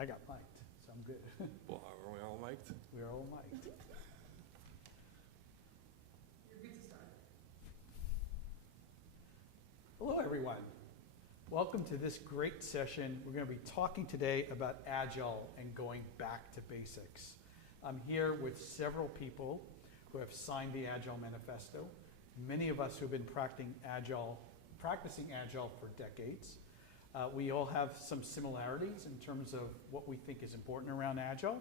I got mic'd, so I'm good. Well, are we all mic'd? We're all mic'd. You're good to start. Hello, everyone. Welcome to this great session. We're going to be talking today about Agile and going back to basics. I'm here with several people who have signed the Agile Manifesto. Many of us who have been practicing Agile for decades. We all have some similarities in terms of what we think is important around Agile.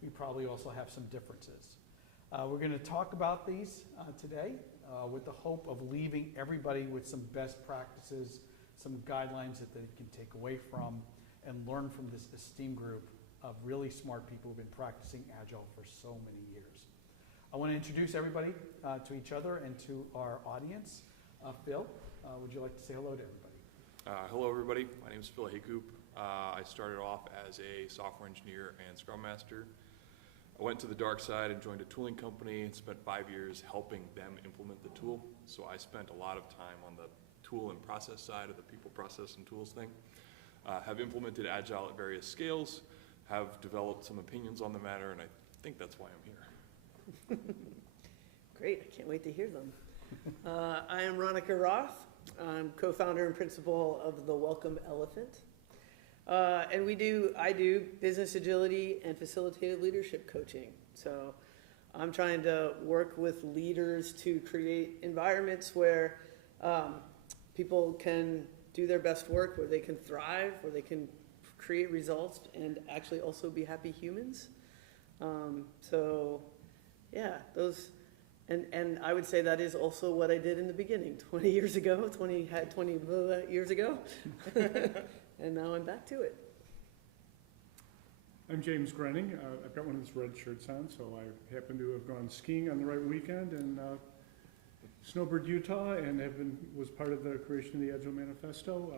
We probably also have some differences. We're going to talk about these today with the hope of leaving everybody with some best practices, some guidelines that they can take away from and learn from this esteemed group of really smart people who've been practicing Agile for so many years. I want to introduce everybody to each other and to our audience. Phil, would you like to say hello to everybody? Hello, everybody. My name is Phil Heijkoop. I started off as a software engineer and Scrum Master. I went to the dark side and joined a tooling company and spent 5 years helping them implement the tool. So I spent a lot of time on the tool and process side of the people, process, and tools thing. Have implemented Agile at various scales, have developed some opinions on the matter, and I think that's why I'm here. Great, I can't wait to hear them. I am Ronica Roth. I'm co-founder and principal of the Welcome Elephant. And I do business agility and facilitated leadership coaching. So I'm trying to work with leaders to create environments where people can do their best work, where they can thrive, where they can create results and actually also be happy humans. So yeah, those. And I would say that is also what I did in the beginning, 20 years ago, 20 years ago, and now I'm back to it. I'm James Grenning. I've got one of those red shirts on, so I happen to have gone skiing on the right weekend in Snowbird, Utah, and was part of the creation of the Agile Manifesto.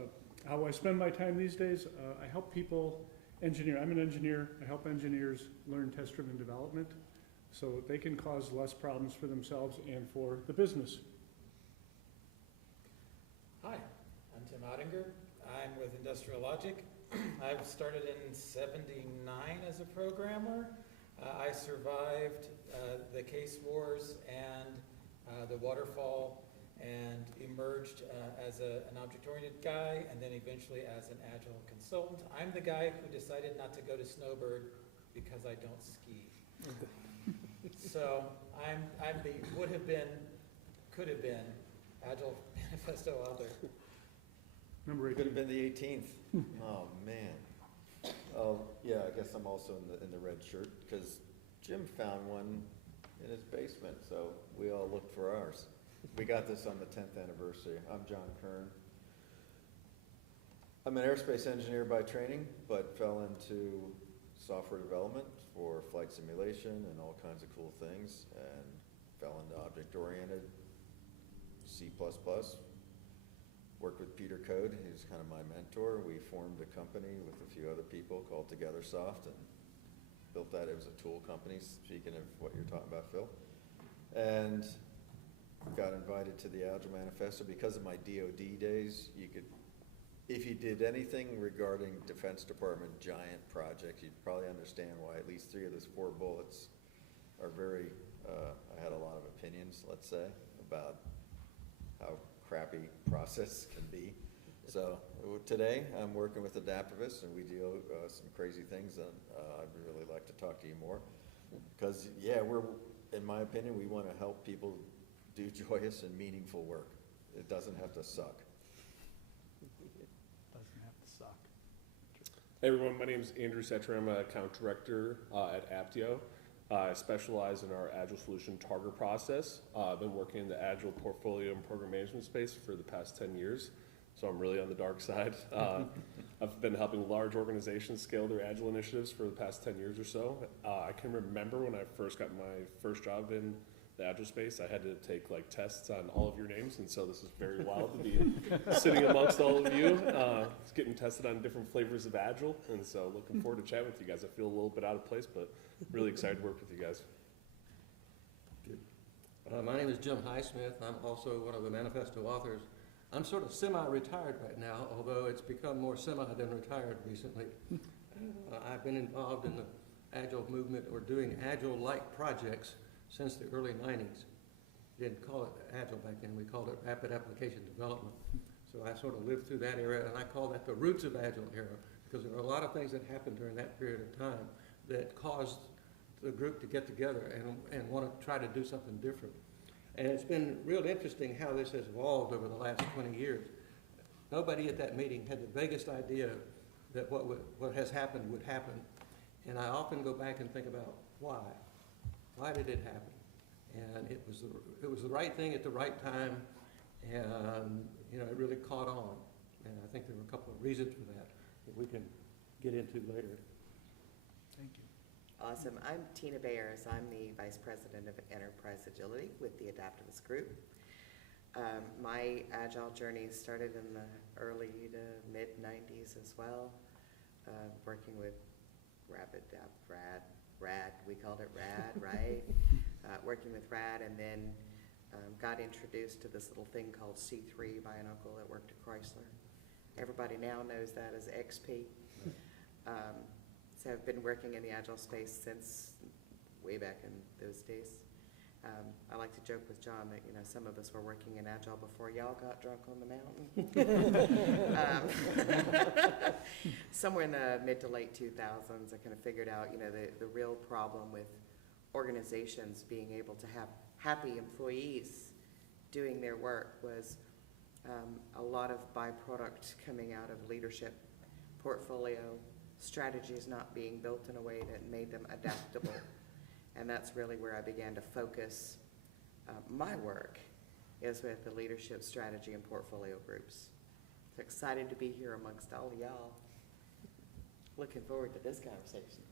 How I spend my time these days, I help people engineer. I'm an engineer. I help engineers learn test-driven development, so they can cause less problems for themselves and for the business. Hi, I'm Tim Ottinger. I'm with Industrial Logic. I started in '79 as a programmer. I survived the case wars and the waterfall and emerged as an object-oriented guy and then eventually as an Agile consultant. I'm the guy who decided not to go to Snowbird because I don't ski. So I'm the would have been, could have been Agile Manifesto author. Number 18. Could have been the 18th. Oh man. Oh yeah, I guess I'm also in the red shirt because Jim found one in his basement, so we all looked for ours. We got this on the 10th anniversary. I'm Jon Kern. I'm an aerospace engineer by training, but fell into software development for flight simulation and all kinds of cool things, and fell into object-oriented C++. Worked with Peter Code, he's kind of my mentor. We formed a company with a few other people called TogetherSoft and built that. It was a tool company, speaking of what you're talking about, Phil. And got invited to the Agile Manifesto because of my DoD days. You could, if you did anything regarding Defense Department giant projects, you'd probably understand why at least 3 of those 4 bullets are very, I had a lot of opinions, let's say, about how crappy process can be. So today I'm working with Adaptavist and we deal some crazy things, and I'd really like to talk to you more. Because yeah, in my opinion, we want to help people do joyous and meaningful work. It doesn't have to suck. Doesn't have to suck. Hey everyone, my name is Andrew Satriano. I'm an account director at Apptio. I specialize in our Agile solution target process. I've been working in the Agile portfolio and program management space for the past 10 years, so I'm really on the dark side. I've been helping large organizations scale their Agile initiatives for the past 10 years or so. I can remember when I first got my first job in the Agile space, I had to take like tests on all of your names, and so this is very wild to be sitting amongst all of you, getting tested on different flavors of Agile, and so looking forward to chatting with you guys. I feel a little bit out of place, but really excited to work with you guys. My name is Jim Highsmith. I'm also one of the manifesto authors. I'm sort of semi-retired right now, although it's become more semi than retired recently. I've been involved in the Agile movement or doing Agile-like projects since the early 90s. We didn't call it Agile back then, we called it Rapid Application Development. So I sort of lived through that era, and I call that the roots of Agile era, because there were a lot of things that happened during that period of time that caused the group to get together and want to try to do something different. And it's been real interesting how this has evolved over the last 20 years. Nobody at that meeting had the vaguest idea that what has happened would happen. And I often go back and think about why. Why did it happen? And it was the right thing at the right time, and it really caught on. And I think there were a couple of reasons for that we can get into later. Thank you. Awesome. I'm Tina Behers. I'm the Vice President of Enterprise Agility with the Adaptavist Group. My Agile journey started in the early to mid-90s as well, working with RAD, we called it RAD, right? Working with RAD, and then got introduced to this little thing called C3 by an uncle that worked at Chrysler. Everybody now knows that as XP. So I've been working in the Agile space since way back in those days. I like to joke with John that, some of us were working in Agile before y'all got drunk on the mountain. Somewhere in the mid to late 2000s, I kind of figured out, the real problem with organizations being able to have happy employees doing their work was a lot of byproduct coming out of leadership portfolio, strategies not being built in a way that made them adaptable. And that's really where I began to focus my work, is with the leadership strategy and portfolio groups. So excited to be here amongst all of y'all. Looking forward to this conversation.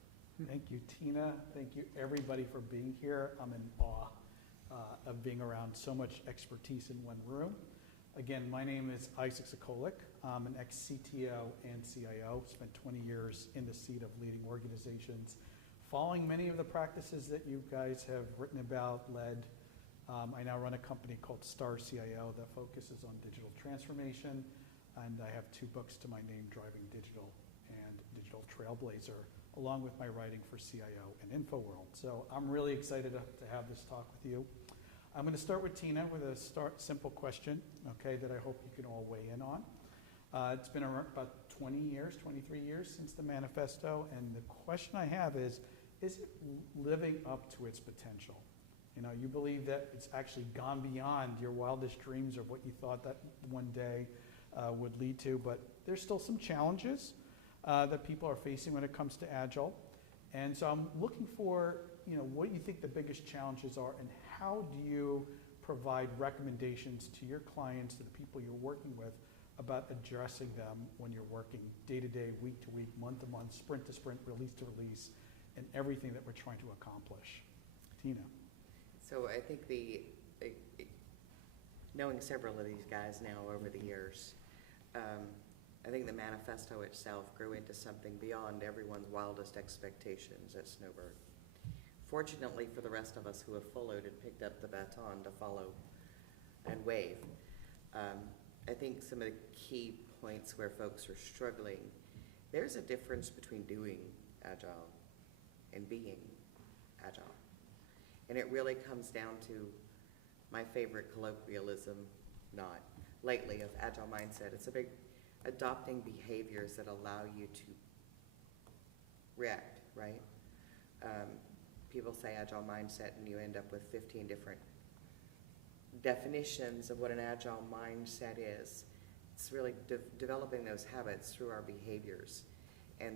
Thank you, Tina. Thank you, everybody, for being here. I'm in awe of being around so much expertise in one room. Again, my name is Isaac Sacolick. I'm an ex-CTO and CIO, spent 20 years in the seat of leading organizations, following many of the practices that you guys have written about, led. I now run a company called Star CIO that focuses on digital transformation, and I have 2 books to my name, Driving Digital and Digital Trailblazer, along with my writing for CIO and InfoWorld. So I'm really excited to have this talk with you. I'm going to start with Tina with a simple question, okay, that I hope you can all weigh in on. It's been about 20 years, 23 years since the manifesto, and the question I have is it living up to its potential? You believe that it's actually gone beyond your wildest dreams of what you thought that one day would lead to, but there's still some challenges that people are facing when it comes to Agile. And so I'm looking for, what you think the biggest challenges are, and how do you provide recommendations to your clients, to the people you're working with, about addressing them when you're working day to day, week to week, month to month, sprint to sprint, release to release, and everything that we're trying to accomplish? Tina. So I think knowing several of these guys now over the years, I think the manifesto itself grew into something beyond everyone's wildest expectations at Snowbird. Fortunately for the rest of us who have followed and picked up the baton to follow and wave, I think some of the key points where folks are struggling, there's a difference between doing Agile and being Agile. And it really comes down to my favorite colloquialism, not lately, of Agile mindset. It's a big adopting behaviors that allow you to react, right? People say Agile mindset and you end up with 15 different definitions of what an Agile mindset is. It's really developing those habits through our behaviors, and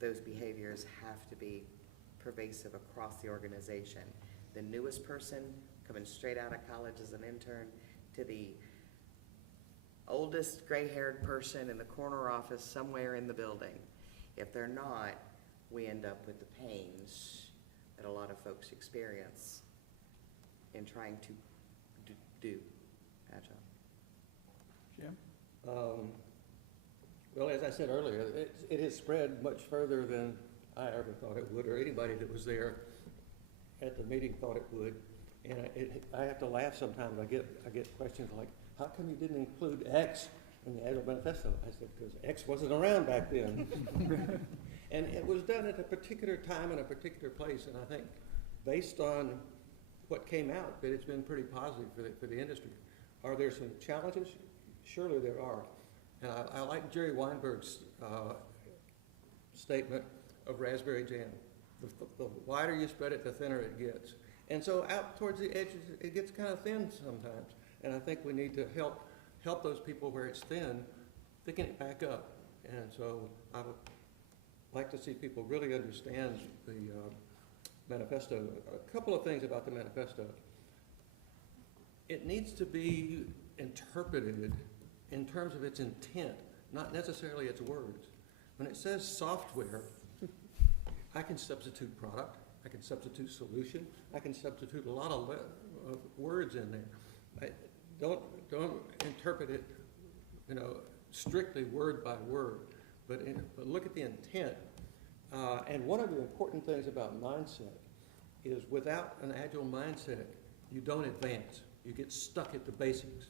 those behaviors have to be pervasive across the organization. The newest person coming straight out of college as an intern to the oldest gray-haired person in the corner office somewhere in the building. If they're not, we end up with the pains that a lot of folks experience in trying to do Agile. Jim? Well, as I said earlier, it has spread much further than I ever thought it would, or anybody that was there at the meeting thought it would. And I have to laugh sometimes. I get questions like, how come you didn't include X in the Agile Manifesto? I said, because X wasn't around back then. And it was done at a particular time and a particular place, and I think based on what came out, that it's been pretty positive for the industry. Are there some challenges? Surely there are. And I like Jerry Weinberg's statement of raspberry jam. The wider you spread it, the thinner it gets. And so out towards the edges, it gets kind of thin sometimes. And I think we need to help those people where it's thin, thicken it back up. And so I would like to see people really understand the manifesto. A couple of things about the manifesto. It needs to be interpreted in terms of its intent, not necessarily its words. When it says software, I can substitute product, I can substitute solution, I can substitute a lot of words in there. Don't interpret it, strictly word by word, but look at the intent. And one of the important things about mindset is without an agile mindset, you don't advance. You get stuck at the basics.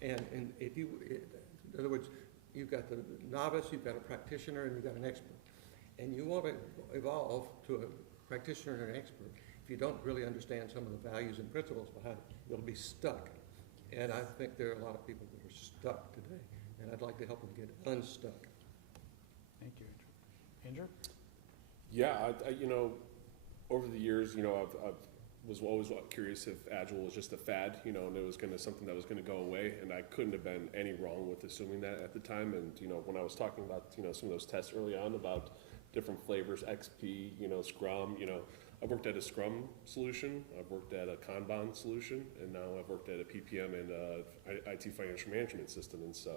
And if you, in other words, you've got the novice, you've got a practitioner, and you've got an expert. And you want to evolve to a practitioner and an expert. If you don't really understand some of the values and principles behind it, you'll be stuck. And I think there are a lot of people that are stuck today, and I'd like to help them get unstuck. Thank you, Andrew. Yeah, over the years, I was always curious if Agile was just a fad, and it was something that was going to go away, and I couldn't have been any wrong with assuming that at the time. And when I was talking about some of those tests early on about different flavors, XP, Scrum, I've worked at a Scrum solution, I've worked at a Kanban solution, and now I've worked at a PPM and IT financial management system. And so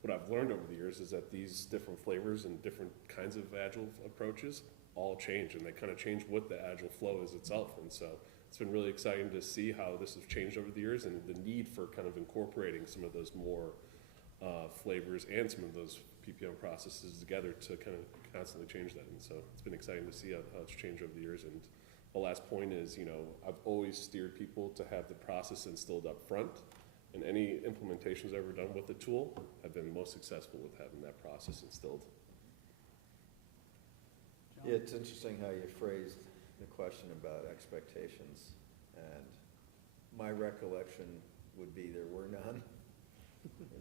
what I've learned over the years is that these different flavors and different kinds of Agile approaches all change, and they kind of change what the Agile flow is itself. And so it's been really exciting to see how this has changed over the years, and the need for kind of incorporating some of those more flavors and some of those PPM processes together to kind of constantly change that. And so it's been exciting to see how it's changed over the years. And the last point is, I've always steered people to have the process instilled up front, and any implementations I've ever done with the tool have been most successful with having that process instilled. Yeah, it's interesting how you phrased the question about expectations, and my recollection would be there were none.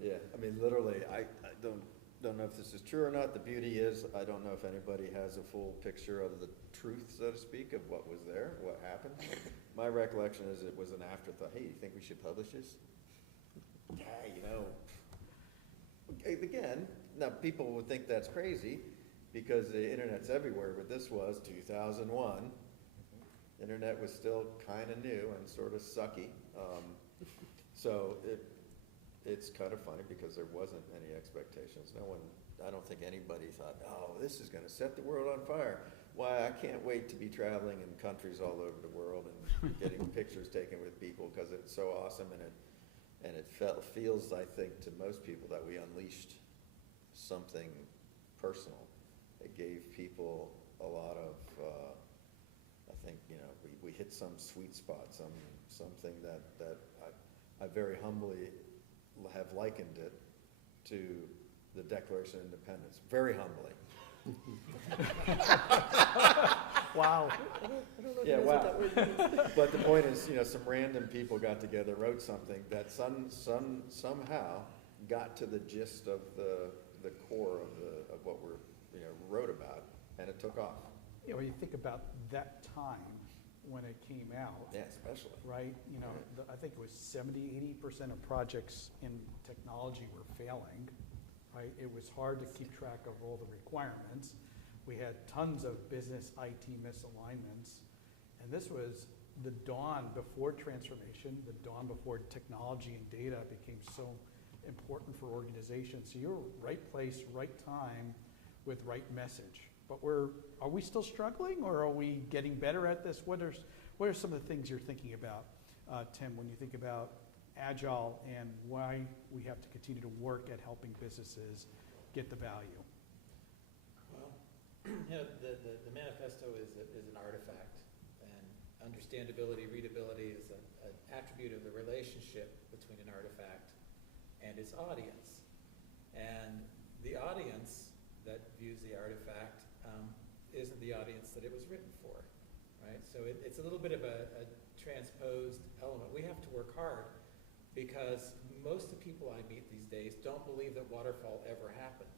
Yeah, I mean, literally, I don't know if this is true or not. The beauty is, I don't know if anybody has a full picture of the truth, so to speak, of what was there, what happened. My recollection is it was an afterthought. Hey, you think we should publish this? Yeah, again, now people would think that's crazy because the internet's everywhere, but this was 2001. Internet was still kind of new and sort of sucky. So it's kind of funny because there wasn't any expectations. I don't think anybody thought, oh, this is going to set the world on fire. Why, I can't wait to be traveling in countries all over the world and getting pictures taken with people because it's so awesome, and it feels, I think, to most people that we unleashed something personal. It gave people a lot of, I think, we hit some sweet spot, something that I very humbly have likened it to the Declaration of Independence, very humbly. Wow. I don't know if Yeah, you know wow. what that word means. But the point is, some random people got together, wrote something that somehow got to the gist of the core of what we're wrote about, and it took off. When you think about that time when it came out, Yeah, especially. right? I think it was 70–80% of projects in technology were failing, right? It was hard to keep track of all the requirements. We had tons of business IT misalignments, and this was the dawn before transformation, the dawn before technology and data became so important for organizations. So you're right place, right time, with right message. But are we still struggling, or are we getting better at this? What are some of the things you're thinking about, Tim, when you think about Agile and why we have to continue to work at helping businesses get the value? Well, the manifesto is an artifact, and understandability, readability is an attribute of the relationship between an artifact and its audience. And the audience that views the artifact isn't the audience that it was written for, right? So it's a little bit of a transposed element. We have to work hard because most of the people I meet these days don't believe that waterfall ever happened.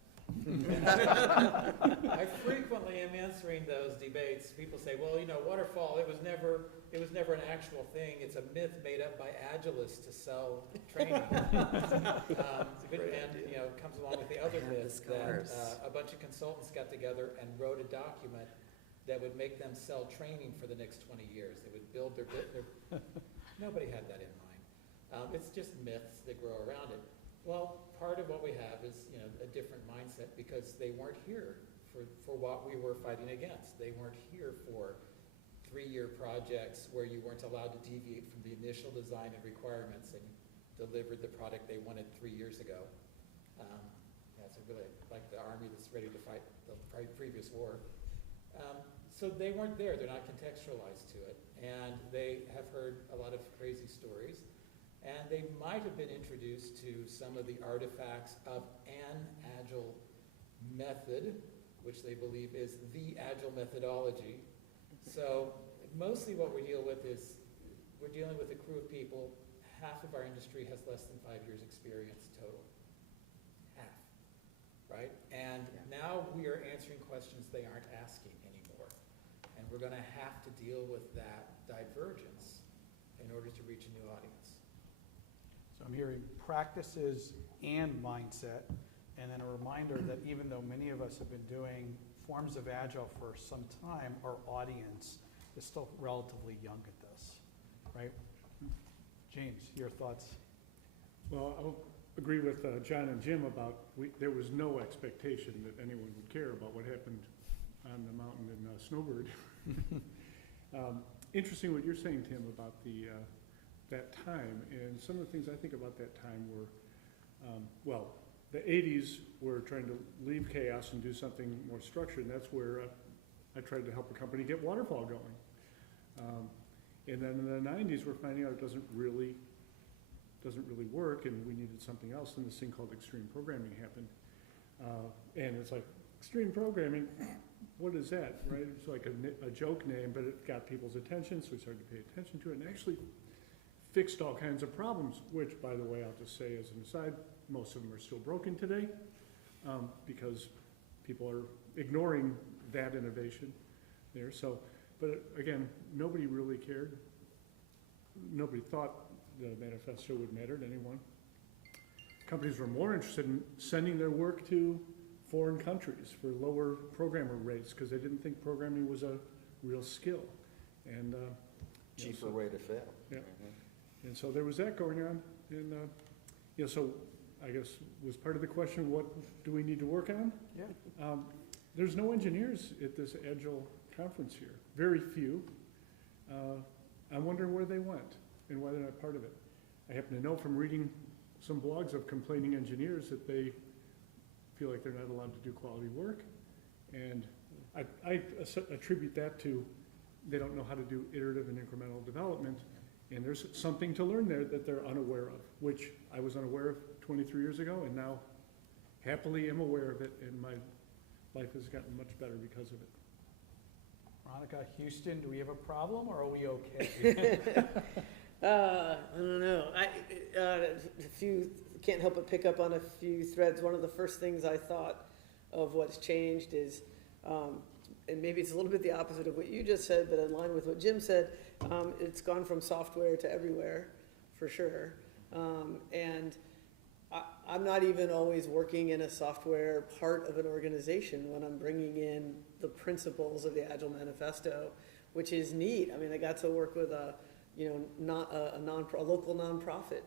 I frequently am answering those debates. People say, well, you know, waterfall, it was never an actual thing. It's a myth made up by Agilists to sell training. And, you know, it comes along with the other myth that a bunch of consultants got together and wrote a document that would make them sell training for the next 20 years. They would build their nobody had that in mind. It's just myths that grow around it. Well, part of what we have is, you know, a different mindset because they weren't here for what we were fighting against. They weren't here for 3-year projects where you weren't allowed to deviate from the initial design and requirements and delivered the product they wanted 3 years ago. Yeah, so really like the army that's ready to fight the previous war. So they weren't there. They're not contextualized to it. And they have heard a lot of crazy stories. And they might have been introduced to some of the artifacts of an Agile method, which they believe is the Agile methodology. So mostly what we deal with is, we're dealing with a crew of people. Half of our industry has less than 5 years experience total. Half, right? And now we are answering questions they aren't asking anymore. And we're gonna have to deal with that divergence in order to reach a new audience. So I'm hearing practices and mindset, and then a reminder that even though many of us have been doing forms of Agile for some time, our audience is still relatively young at this, right? James, your thoughts? Well, I'll agree with John and Jim about there was no expectation that anyone would care about what happened on the mountain in Snowbird. Interesting what you're saying, Tim, about that time, and some of the things I think about that time were, well, the 80s were trying to leave chaos and do something more structured, and that's where I tried to help a company get waterfall going. And then in the 90s, we're finding out it doesn't really work, and we needed something else, and this thing called extreme programming happened. And it's like, extreme programming, what is that, right? It's like a joke name, but it got people's attention, so we started to pay attention to it, and actually fixed all kinds of problems, which, by the way, I'll just say as an aside, most of them are still broken today, because people are ignoring that innovation there. So, but again, nobody really cared. Nobody thought the manifesto would matter to anyone. Companies were more interested in sending their work to foreign countries for lower programmer rates because they didn't think programming was a real skill. And Cheaper way to fail. Yeah. And so there was that going on. And so I guess was part of the question, what do we need to work on? Yeah. There's no engineers at this Agile conference here. Very few. I'm wondering where they went and why they're not part of it. I happen to know from reading some blogs of complaining engineers that they feel like they're not allowed to do quality work. And I attribute that to they don't know how to do iterative and incremental development. And there's something to learn there that they're unaware of, which I was unaware of 23 years ago, and now happily am aware of it, and my life has gotten much better because of it. Ronica, Houston, do we have a problem or are we okay? I don't know. Can't help but pick up on a few threads. One of the first things I thought of what's changed is, and maybe it's a little bit the opposite of what you just said, but in line with what Jim said, it's gone from software to everywhere, for sure. And I'm not even always working in a software part of an organization when I'm bringing in the principles of the Agile Manifesto, which is neat. I mean, I got to work with a local nonprofit,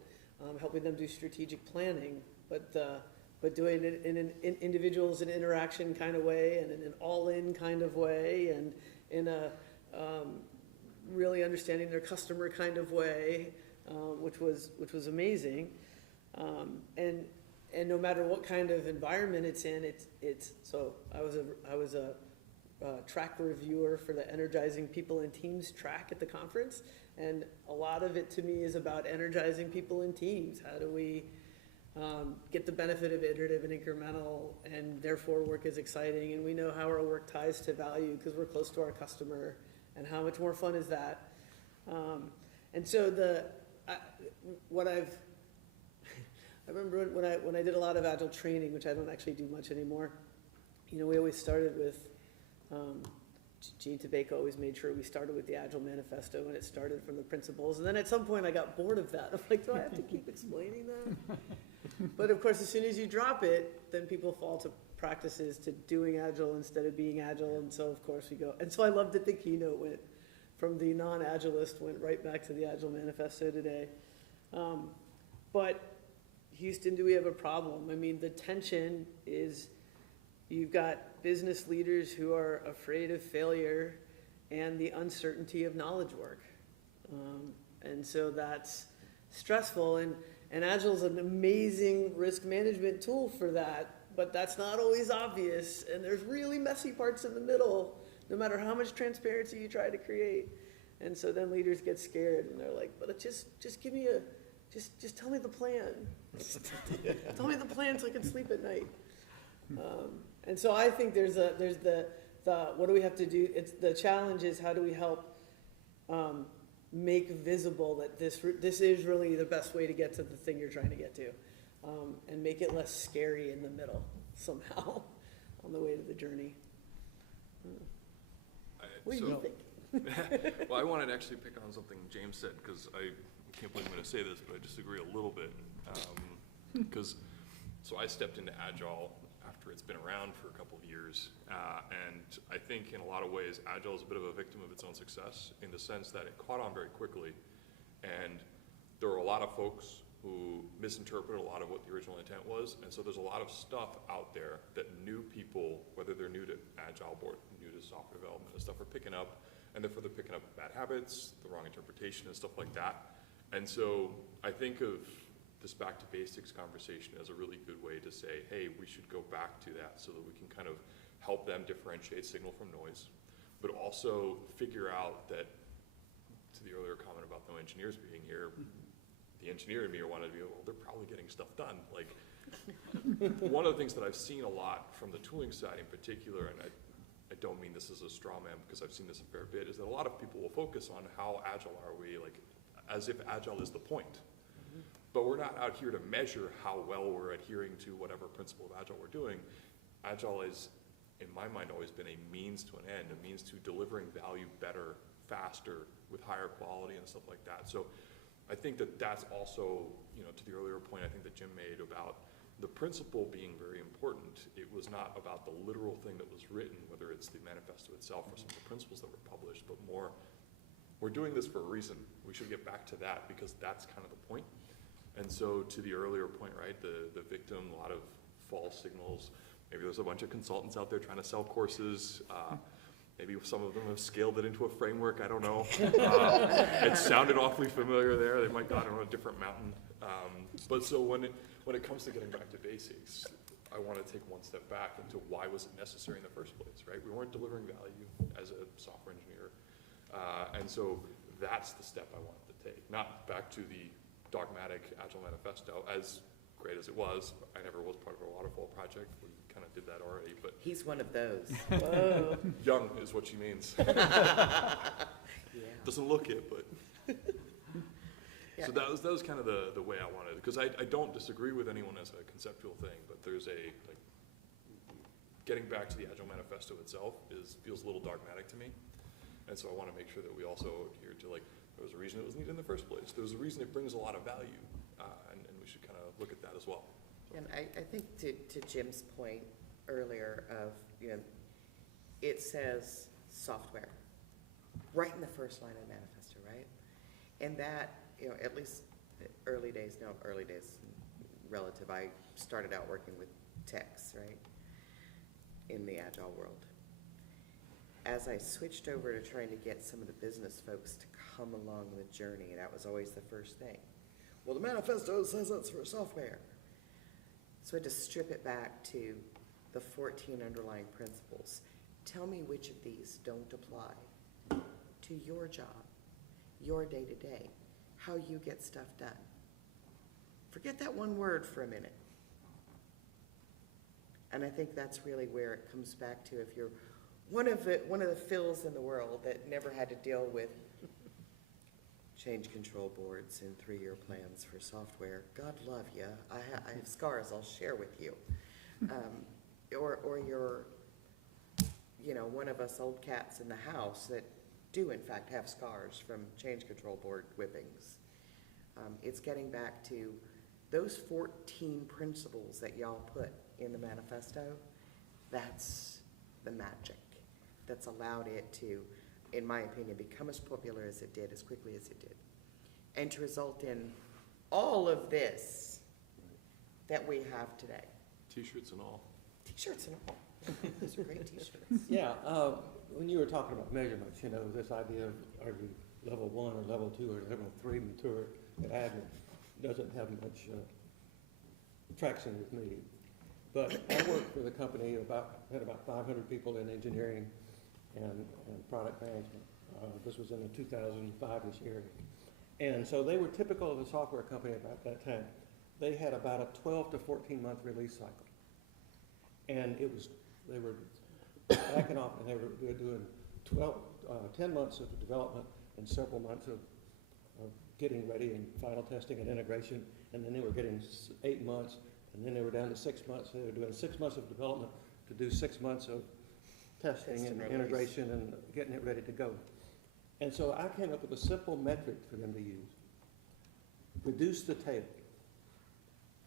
helping them do strategic planning, but doing it in an individuals and interaction kind of way, and in an all-in kind of way, and in a really understanding their customer kind of way, which was amazing. And no matter what kind of environment it's in, it's so I was a track reviewer for the Energizing People and Teams track at the conference, and a lot of it to me is about energizing people in teams. How do we get the benefit of iterative and incremental, and therefore work is exciting, and we know how our work ties to value because we're close to our customer, and how much more fun is that. And so I remember when I did a lot of Agile training, which I don't actually do much anymore, you know, we always started with, Gene Tabeka always made sure we started with the Agile Manifesto, and it started from the principles. And then at some point I got bored of that. I'm like, do I have to keep explaining that? But of course, as soon as you drop it, then people fall to practices, to doing Agile instead of being Agile. And so of course we go. And so I loved that the keynote went from the non-Agilist, went right back to the Agile Manifesto today. But Houston, do we have a problem? I mean, the tension is, you've got business leaders who are afraid of failure and the uncertainty of knowledge work. And so that's stressful, and Agile is an amazing risk management tool for that, but that's not always obvious, and there's really messy parts in the middle, no matter how much transparency you try to create. And so then leaders get scared, and they're like, but just give me just tell me the plan. Tell me the plan so I can sleep at night. And so I think there's the what do we have to do? It's the challenge is, how do we help make visible that this is really the best way to get to the thing you're trying to get to, and make it less scary in the middle somehow on the way to the journey. What do you think? Well, I wanted to actually pick on something James said, because I can't believe I'm going to say this, but I disagree a little bit. So I stepped into Agile after it's been around for a couple of years, and I think in a lot of ways Agile is a bit of a victim of its own success, in the sense that it caught on very quickly, and there were a lot of folks who misinterpreted a lot of what the original intent was, and so there's a lot of stuff out there that new people, whether they're new to Agile or new to software development and stuff, are picking up, and therefore they're picking up bad habits, the wrong interpretation and stuff like that. And so I think of this back to basics conversation as a really good way to say, hey, we should go back to that so that we can kind of help them differentiate signal from noise, but also figure out that, to the earlier comment about no engineers being here, the engineer in me wanted to be, well, they're probably getting stuff done. Like, one of the things that I've seen a lot from the tooling side in particular, and I don't mean this as a straw man because I've seen this a fair bit, is that a lot of people will focus on how agile are we, like, as if Agile is the point. But we're not out here to measure how well we're adhering to whatever principle of Agile we're doing. Agile is, in my mind, always been a means to an end, a means to delivering value better, faster, with higher quality and stuff like that. So I think that that's also, you know, to the earlier point I think that Jim made about the principle being very important. It was not about the literal thing that was written, whether it's the manifesto itself or some of the principles that were published, but more, we're doing this for a reason. We should get back to that because that's kind of the point. And so to the earlier point, right, the victim, a lot of false signals. Maybe there's a bunch of consultants out there trying to sell courses. Maybe some of them have scaled it into a framework, I don't know. It sounded awfully familiar there. They might got it on a different mountain. But so when it comes to getting back to basics, I want to take one step back into why was it necessary in the first place, right? We weren't delivering value as a software engineer. And so that's the step I wanted to take, not back to the dogmatic Agile Manifesto, as great as it was. I never was part of a waterfall project. We kind of did that already, but He's one of those. Whoa. young is what she means. Yeah. Doesn't look it, but. Yeah. So that was kind of the way I wanted, because I don't disagree with anyone as a conceptual thing, but there's like, getting back to the Agile Manifesto itself feels a little dogmatic to me. And so I want to make sure that we also adhere to, like, there was a reason it was needed in the first place. There was a reason it brings a lot of value, and we should kind of look at that as well. And I think to Jim's point earlier of, you know, it says software right in the first line of the manifesto, right? And that, you know, at least early days relative, I started out working with techs, right, in the Agile world. As I switched over to trying to get some of the business folks to come along the journey, that was always the first thing. Well, the manifesto says that's for software. So I had to strip it back to the 14 underlying principles. Tell me which of these don't apply to your job, your day-to-day, how you get stuff done. forget that one word for a minute. And I think that's really where it comes back to. If you're one of the Phils in the world that never had to deal with change control boards and 3-year plans for software, God love you. I have scars I'll share with you. Or you're, one of us old cats in the house that do in fact have scars from change control board whippings. It's getting back to those 14 principles that y'all put in the manifesto. That's the magic that's allowed it to, in my opinion, become as popular as it did, as quickly as it did, and to result in all of this that we have today. T-shirts and all. T-shirts and all. Those are great T-shirts. Yeah, when you were talking about measurements, this idea of are you level 1 or level 2 or level 3 mature at Agile doesn't have much traction with me. But I worked for the company, had about 500 people in engineering and product management. This was in the 2005-ish area. And so they were typical of a software company about that time. They had about a 12 to 14 month release cycle. And they were backing off, and they were doing 10 months of development and several months of getting ready and final testing and integration, and then they were getting 8 months, and then they were down to 6 months. They were doing 6 months of development to do 6 months of testing and integration and getting it ready to go. And so I came up with a simple metric for them to use. Reduce the tail.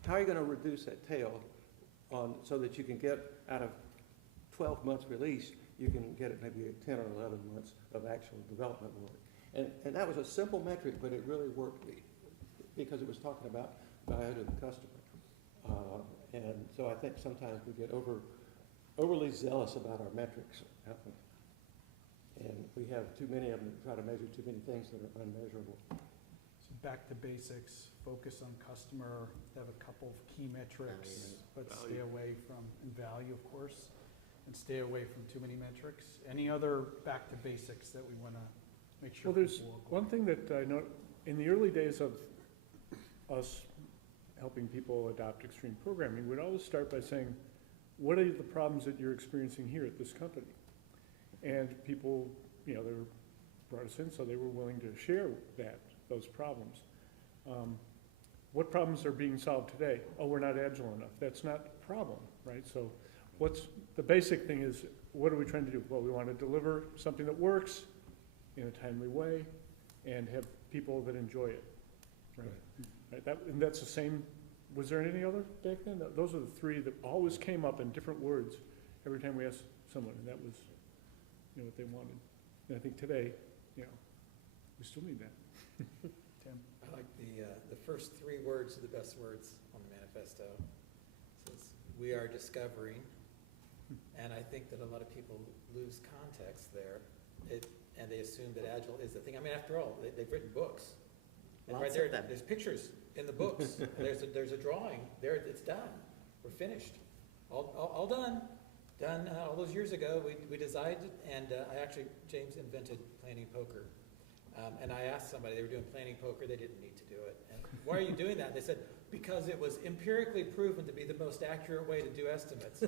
How are you going to reduce that tail so that you can get out of 12 months release, you can get it maybe 10 or 11 months of actual development work. And that was a simple metric, but it really worked because it was talking about value to the customer. And so I think sometimes we get overly zealous about our metrics. And we have too many of them that try to measure too many things that are unmeasurable. So back to basics, focus on customer, have a couple of key metrics, but stay away from, and value of course, and stay away from too many metrics. Any other back to basics that we want to make sure? Well, there's one thing that I know in the early days of us helping people adopt extreme programming, we'd always start by saying, what are the problems that you're experiencing here at this company? And people, they were brought us in, so they were willing to share those problems. What problems are being solved today? Oh, we're not agile enough. That's not a problem, right? So what's the basic thing is, what are we trying to do? Well, we want to deliver something that works in a timely way and have people that enjoy it, right? And that's the same. Was there any other back then? Those are the three that always came up in different words every time we asked someone, and that was what they wanted. And I think today, we still need that. Tim? I like the first 3 words are the best words on the manifesto. It says, we are discovering, and I think that a lot of people lose context there, and they assume that Agile is the thing. I mean, after all, they've written books. And Lots right there, of them. there's pictures in the books. There's a drawing. There, it's done. We're finished. All done. Done all those years ago. We decided, and James invented planning poker. And I asked somebody, they were doing planning poker, they didn't need to do it. And why are you doing that? They said, because it was empirically proven to be the most accurate way to do estimates.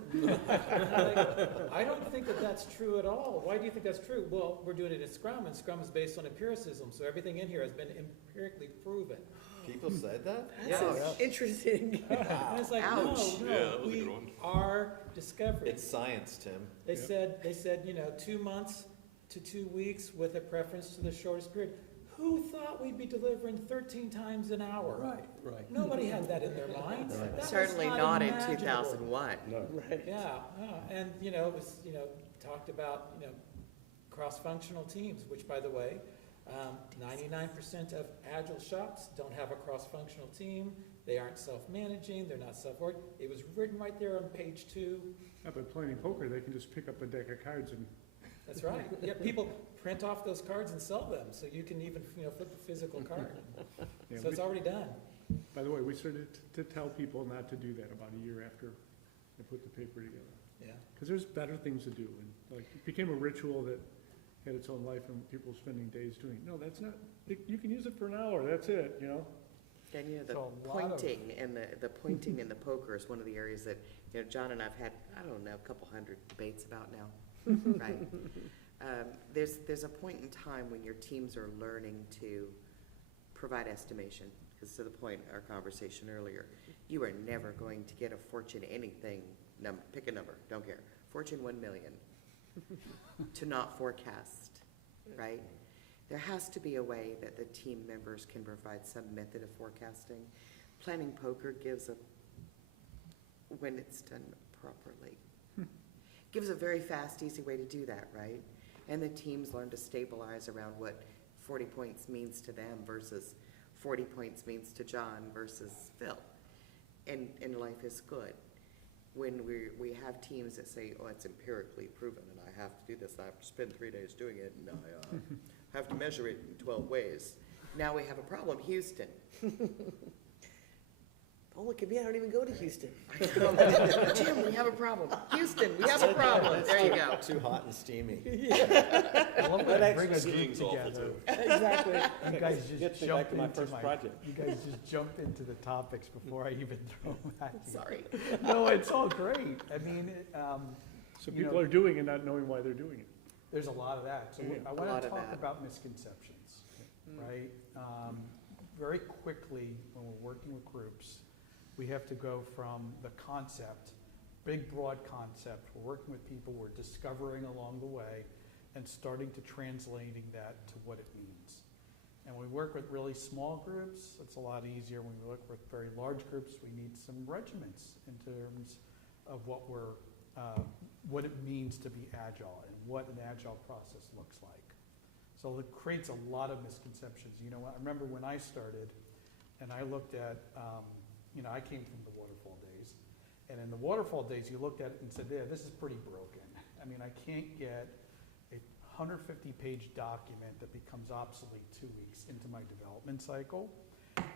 I don't think that that's true at all. Why do you think that's true? Well, we're doing it in Scrum, and Scrum is based on empiricism, so everything in here has been empirically proven. People said that? That's interesting. And it's like, Ouch. no, Yeah, that was a we good one. are discovering. It's science, Tim. They said, 2 months to 2 weeks with a preference to the shortest period. Who thought we'd be delivering 13 times an hour? Right. Nobody had that in their minds. Right. That was Certainly not in imaginable. 2001. No. Right. Yeah, and it was talked about cross-functional teams, which by the way, 99% of Agile shops don't have a cross-functional team. They aren't self-managing. They're not self-org. It was written right there on page 2. Yeah, but planning poker, they can just pick up a deck of cards and. That's right. Yeah, people print off those cards and sell them, so you can even flip a physical card. Yeah, So it's already done. by the way, we started to tell people not to do that about a year after they put the paper together. Yeah. Because there's better things to do, and it became a ritual that had its own life, and people spending days doing it. No, that's not. You can use it for an hour. That's it. And the So a lot of- pointing and the pointing and the poker is one of the areas that, John and I've had, I don't know, a couple hundred debates about now, right? There's a point in time when your teams are learning to provide estimation, because to the point of our conversation earlier, you are never going to get a Fortune anything number, pick a number, don't care, Fortune 1 million, to not forecast, right? There has to be a way that the team members can provide some method of forecasting. Planning poker gives when it's done properly, gives a very fast, easy way to do that, right? And the teams learn to stabilize around what 40 points means to them versus 40 points means to John versus Phil. And life is good. When we have teams that say, oh, it's empirically proven and I have to do this, I have to spend 3 days doing it, and I have to measure it in 12 ways. Now we have a problem, Houston. Oh, look at me, I don't even go to Houston. Jim, we have a problem. Houston, we have a problem. There you go. Too hot and steamy. I love when I bring a group Skiing's awful together. too. Exactly. You guys just Gets me jump back to my into first project. You guys just jump into the topics before I even throw them at you. Sorry. No, it's all great. I mean, So You people know- are doing it not knowing why they're doing it. there's a lot of that. So Yeah. I A want lot to of talk that. about misconceptions, right? Very quickly, when we're working with groups, we have to go from the concept, big broad concept, we're working with people, we're discovering along the way, and starting to translating that to what it means. And when we work with really small groups, it's a lot easier. When we work with very large groups, we need some regiments in terms of what it means to be agile and what an agile process looks like. So it creates a lot of misconceptions. I remember when I started, and I looked at, I came from the waterfall days, and in the waterfall days, you looked at it and said, yeah, this is pretty broken. I mean, I can't get a 150-page document that becomes obsolete 2 weeks into my development cycle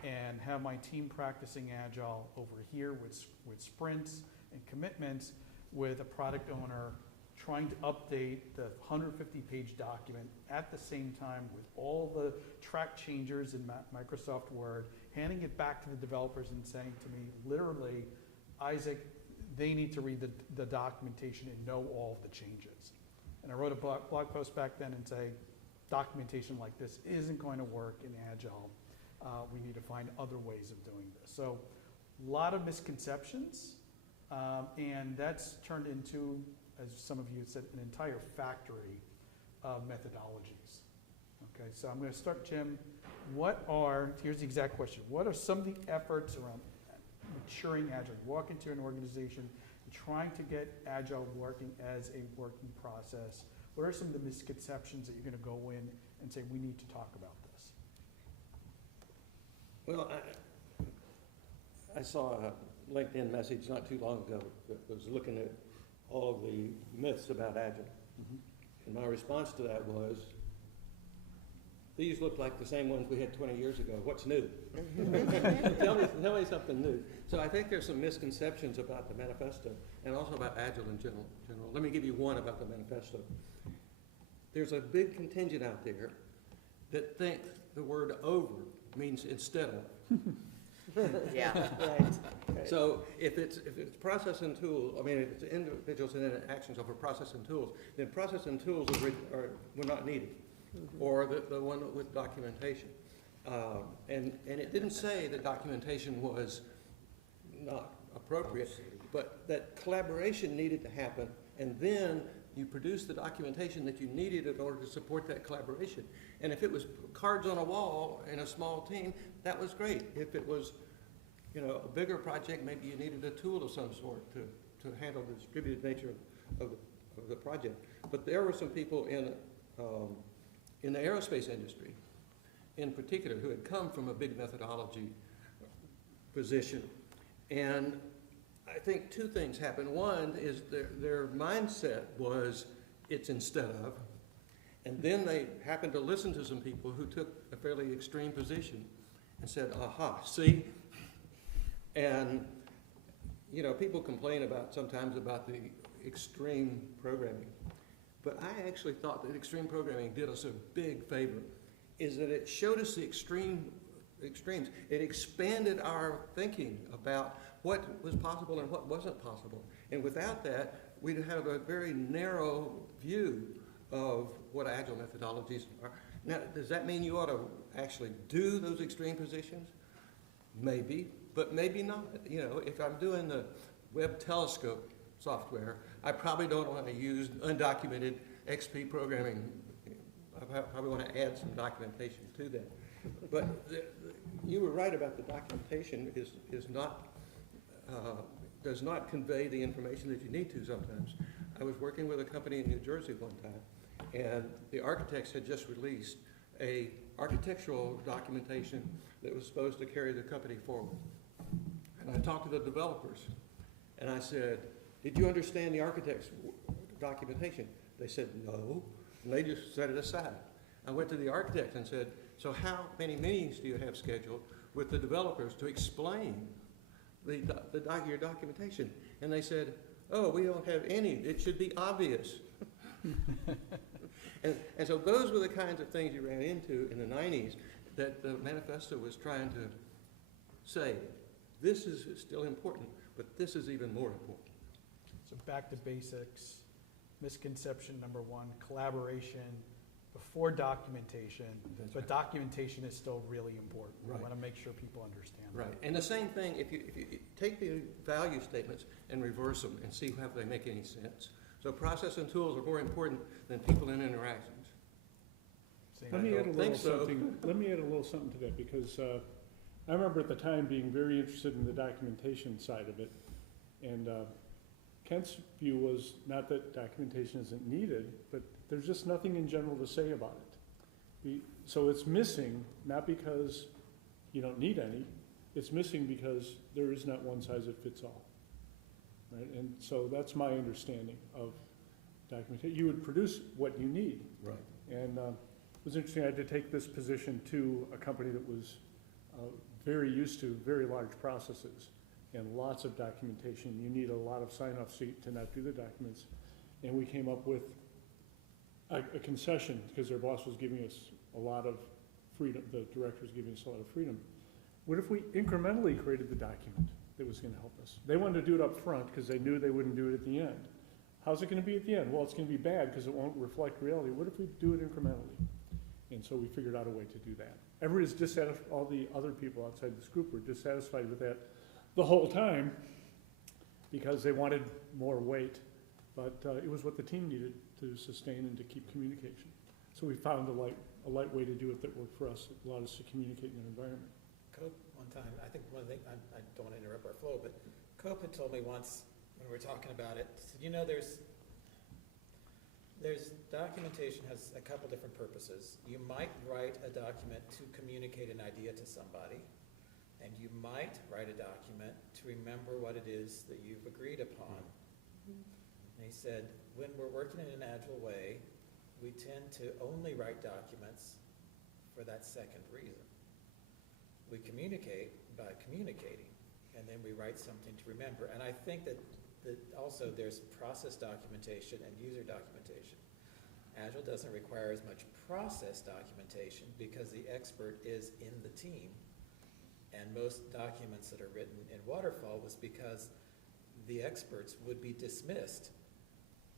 and have my team practicing agile over here with sprints and commitments with a product owner trying to update the 150-page document at the same time with all the track changers in Microsoft Word, handing it back to the developers and saying to me, literally, Isaac, they need to read the documentation and know all of the changes. And I wrote a blog post back then and say, documentation like this isn't going to work in Agile. We need to find other ways of doing this. So a lot of misconceptions, and that's turned into, as some of you said, an entire factory of methodologies. Okay, so I'm going to start, Jim. Here's the exact question. What are some of the efforts around maturing Agile? Walk into an organization and trying to get Agile working as a working process. What are some of the misconceptions that you're going to go in and say, we need to talk about this? Well, I saw a LinkedIn message not too long ago that was looking at all of the myths about Agile. And my response to that was, these look like the same ones we had 20 years ago. What's new? tell me something new. So I think there's some misconceptions about the manifesto and also about Agile in general. Let me give you one about the manifesto. There's a big contingent out there that think the word over means instead of. Yeah. Right. So if it's process and tool, if it's individuals and actions over process and tools, then process and tools were not needed, or the one with documentation. And it didn't say that documentation was not appropriate, but that collaboration needed to happen, and then you produced the documentation that you needed in order to support that collaboration. And if it was cards on a wall in a small team, that was great. If it was a bigger project, maybe you needed a tool of some sort to handle the distributed nature of the project. But there were some people in the aerospace industry, in particular, who had come from a big methodology position. And I think two things happened. One is their mindset was it's instead of, and then they happened to listen to some people who took a fairly extreme position and said, aha, see? And, people complain sometimes about the extreme programming. But I actually thought that extreme programming did us a big favor, is that it showed us the extreme extremes. It expanded our thinking about what was possible and what wasn't possible. And without that, we'd have a very narrow view of what Agile methodologies are. Now, does that mean you ought to actually do those extreme positions? Maybe, but maybe not. You know, if I'm doing the Webb telescope software, I probably don't want to use undocumented XP programming. I probably want to add some documentation to that. But you were right about the documentation is not, does not convey the information that you need to sometimes. I was working with a company in New Jersey one time, and the architects had just released a architectural documentation that was supposed to carry the company forward. And I talked to the developers, and I said, did you understand the architect's documentation? They said, no, and they just set it aside. I went to the architect and said, so how many meetings do you have scheduled with the developers to explain your documentation? And they said, oh, we don't have any. It should be obvious. And so those were the kinds of things you ran into in the 90s that the manifesto was trying to say. This is still important, but this is even more important. So back to basics. Misconception number one, collaboration before documentation, That's but right. Documentation is still really important. Right. I want to make sure people understand Right, that. and the same thing, if you take the value statements and reverse them and see how they make any sense. So process and tools are more important than people and interactions. Same Let me thing. add a little think so. something, let me add a little something to that, because I remember at the time being very interested in the documentation side of it. And Kent's view was not that documentation isn't needed, but there's just nothing in general to say about it. So it's missing, not because you don't need any, it's missing because there is not one size that fits all. Right? And so that's my understanding of documentation. You would produce what you need. Right. And it was interesting, I had to take this position to a company that was very used to very large processes and lots of documentation. You need a lot of sign-off sheet to not do the documents. And we came up with a concession, because their boss was giving us a lot of freedom, the director was giving us a lot of freedom. What if we incrementally created the document that was gonna help us? They wanted to do it up front because they knew they wouldn't do it at the end. How's it gonna be at the end? Well, it's gonna be bad because it won't reflect reality. What if we do it incrementally? And so we figured out a way to do that. Everybody's dissatisfied, all the other people outside this group were dissatisfied with that the whole time because they wanted more weight, but it was what the team needed to sustain and to keep communication. So we found a light way to do it that worked for us. It allowed us to communicate in an environment. Cope one time, I think one of the things, I don't want to interrupt our flow, but Cope had told me once when we were talking about it, said, you know, there's documentation has a couple different purposes. You might write a document to communicate an idea to somebody, and you might write a document to remember what it is that you've agreed upon. And he said, when we're working in an agile way, we tend to only write documents for that second reason. We communicate by communicating, and then we write something to remember. And I think that also there's process documentation and user documentation. Agile doesn't require as much process documentation because the expert is in the team. And most documents that are written in Waterfall was because the experts would be dismissed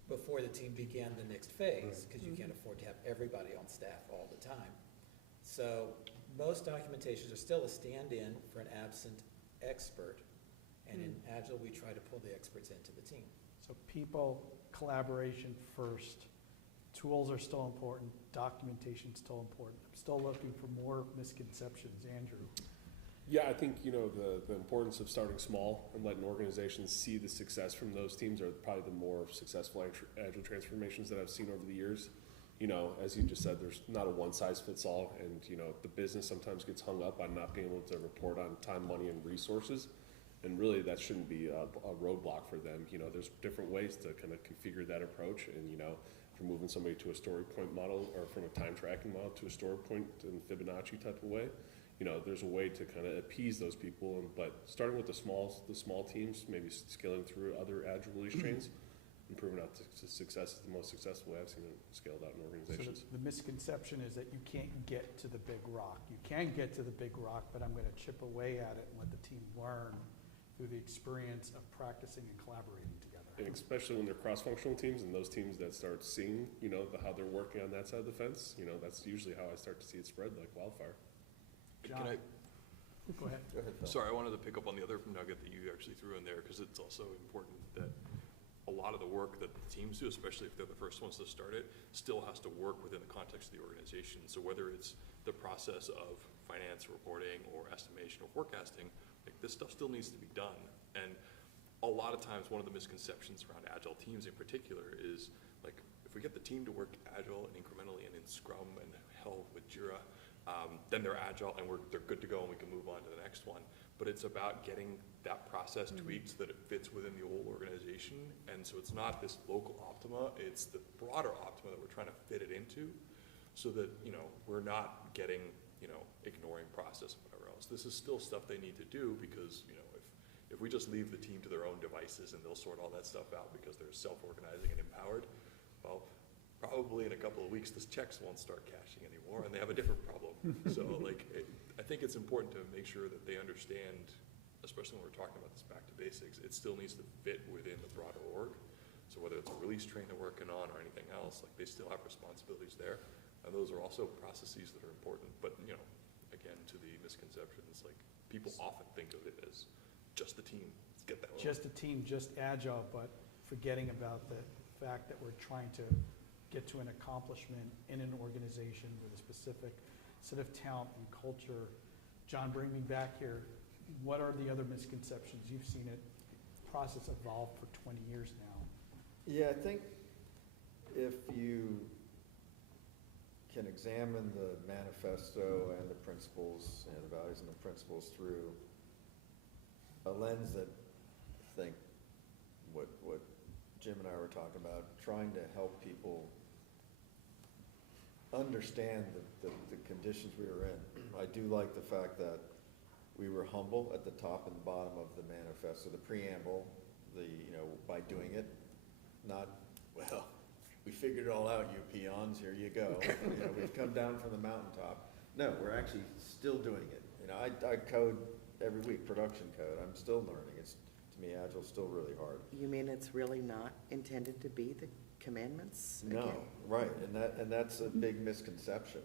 before the team began the next phase, because you can't afford to have everybody on staff all the time. So most documentations are still a stand-in for an absent expert. And in Agile, we try to pull the experts into the team. So people, collaboration first. Tools are still important. Documentation is still important. I'm still looking for more misconceptions. Andrew. Yeah, I think, you know, the importance of starting small and letting organizations see the success from those teams are probably the more successful agile transformations that I've seen over the years. You know, as you just said, there's not a one-size-fits-all, and, you know, the business sometimes gets hung up on not being able to report on time, money, and resources, and really that shouldn't be a roadblock for them. You know, there's different ways to kind of configure that approach, and, you know, if you're moving somebody to a story point model or from a time tracking model to a story point in Fibonacci type of way, you know, there's a way to kind of appease those people, but starting with the small teams, maybe scaling through other agile release trains, and proven out to success is the most successful way I've seen it scaled out in So organizations. the misconception is that you can't get to the big rock. You can get to the big rock, but I'm gonna chip away at it and let the team learn through the experience of practicing and collaborating together. And especially when they're cross-functional teams and those teams that start seeing, how they're working on that side of the fence, that's usually how I start to see it spread like wildfire. John, Can I, go ahead. Go ahead, Phil. sorry, I wanted to pick up on the other nugget that you actually threw in there, because it's also important that a lot of the work that the teams do, especially if they're the first ones to start it, still has to work within the context of the organization. So whether it's the process of finance reporting or estimation or forecasting, like this stuff still needs to be done. And a lot of times, one of the misconceptions around Agile teams in particular is, like, if we get the team to work Agile and incrementally and in Scrum and hell with Jira, then they're Agile and they're good to go and we can move on to the next one. But it's about getting that process tweaked so that it fits within the whole organization. And so it's not this local optima, it's the broader optima that we're trying to fit it into, so that, we're not getting, ignoring process and whatever else. This is still stuff they need to do, because, if we just leave the team to their own devices and they'll sort all that stuff out because they're self-organizing and empowered, well, probably in a couple of weeks, this checks won't start cashing anymore and they have a different problem. So I think it's important to make sure that they understand, especially when we're talking about this back to basics, it still needs to fit within the broader org. So whether it's a release train they're working on or anything else, like they still have responsibilities there. And those are also processes that are important. But, again, to the misconceptions, like people often think of it as just the team. Let's get that. Just a team, just Agile, but forgetting about the fact that we're trying to get to an accomplishment in an organization with a specific set of talent and culture. John, bring me back here. What are the other misconceptions? You've seen it process evolve for 20 years now. Yeah, I think if you can examine the manifesto and the principles, the values and the principles through a lens that I think what Jim and I were talking about, trying to help people understand the conditions we were in. I do like the fact that we were humble at the top and the bottom of the manifesto, the preamble, by doing it, not, well, we figured it all out, you peons, here you go. We've come down from the mountaintop. No, we're actually still doing it. I code every week, production code. I'm still learning. To me, Agile's still really hard. You mean it's really not intended to be the commandments No, again? right, and that's a big misconception,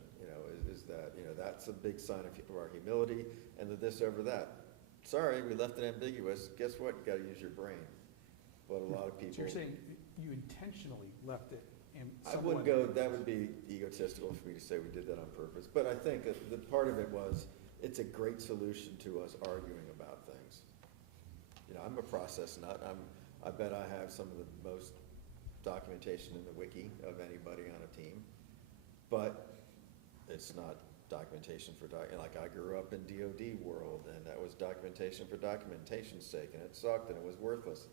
is that, that's a big sign of our humility, and the this over that. Sorry, we left it ambiguous. Guess what? You gotta use your brain. But a lot of people. So you're saying you intentionally left it in I wouldn't go, that would be egotistical for me to say we did that on purpose, but I think the part of it was, it's a great solution to us arguing about things. I'm a process nut. I bet I have some of the most documentation in the wiki of anybody on a team, but it's not documentation for like I grew up in DoD world, and that was documentation for documentation's sake, and it sucked and it was worthless.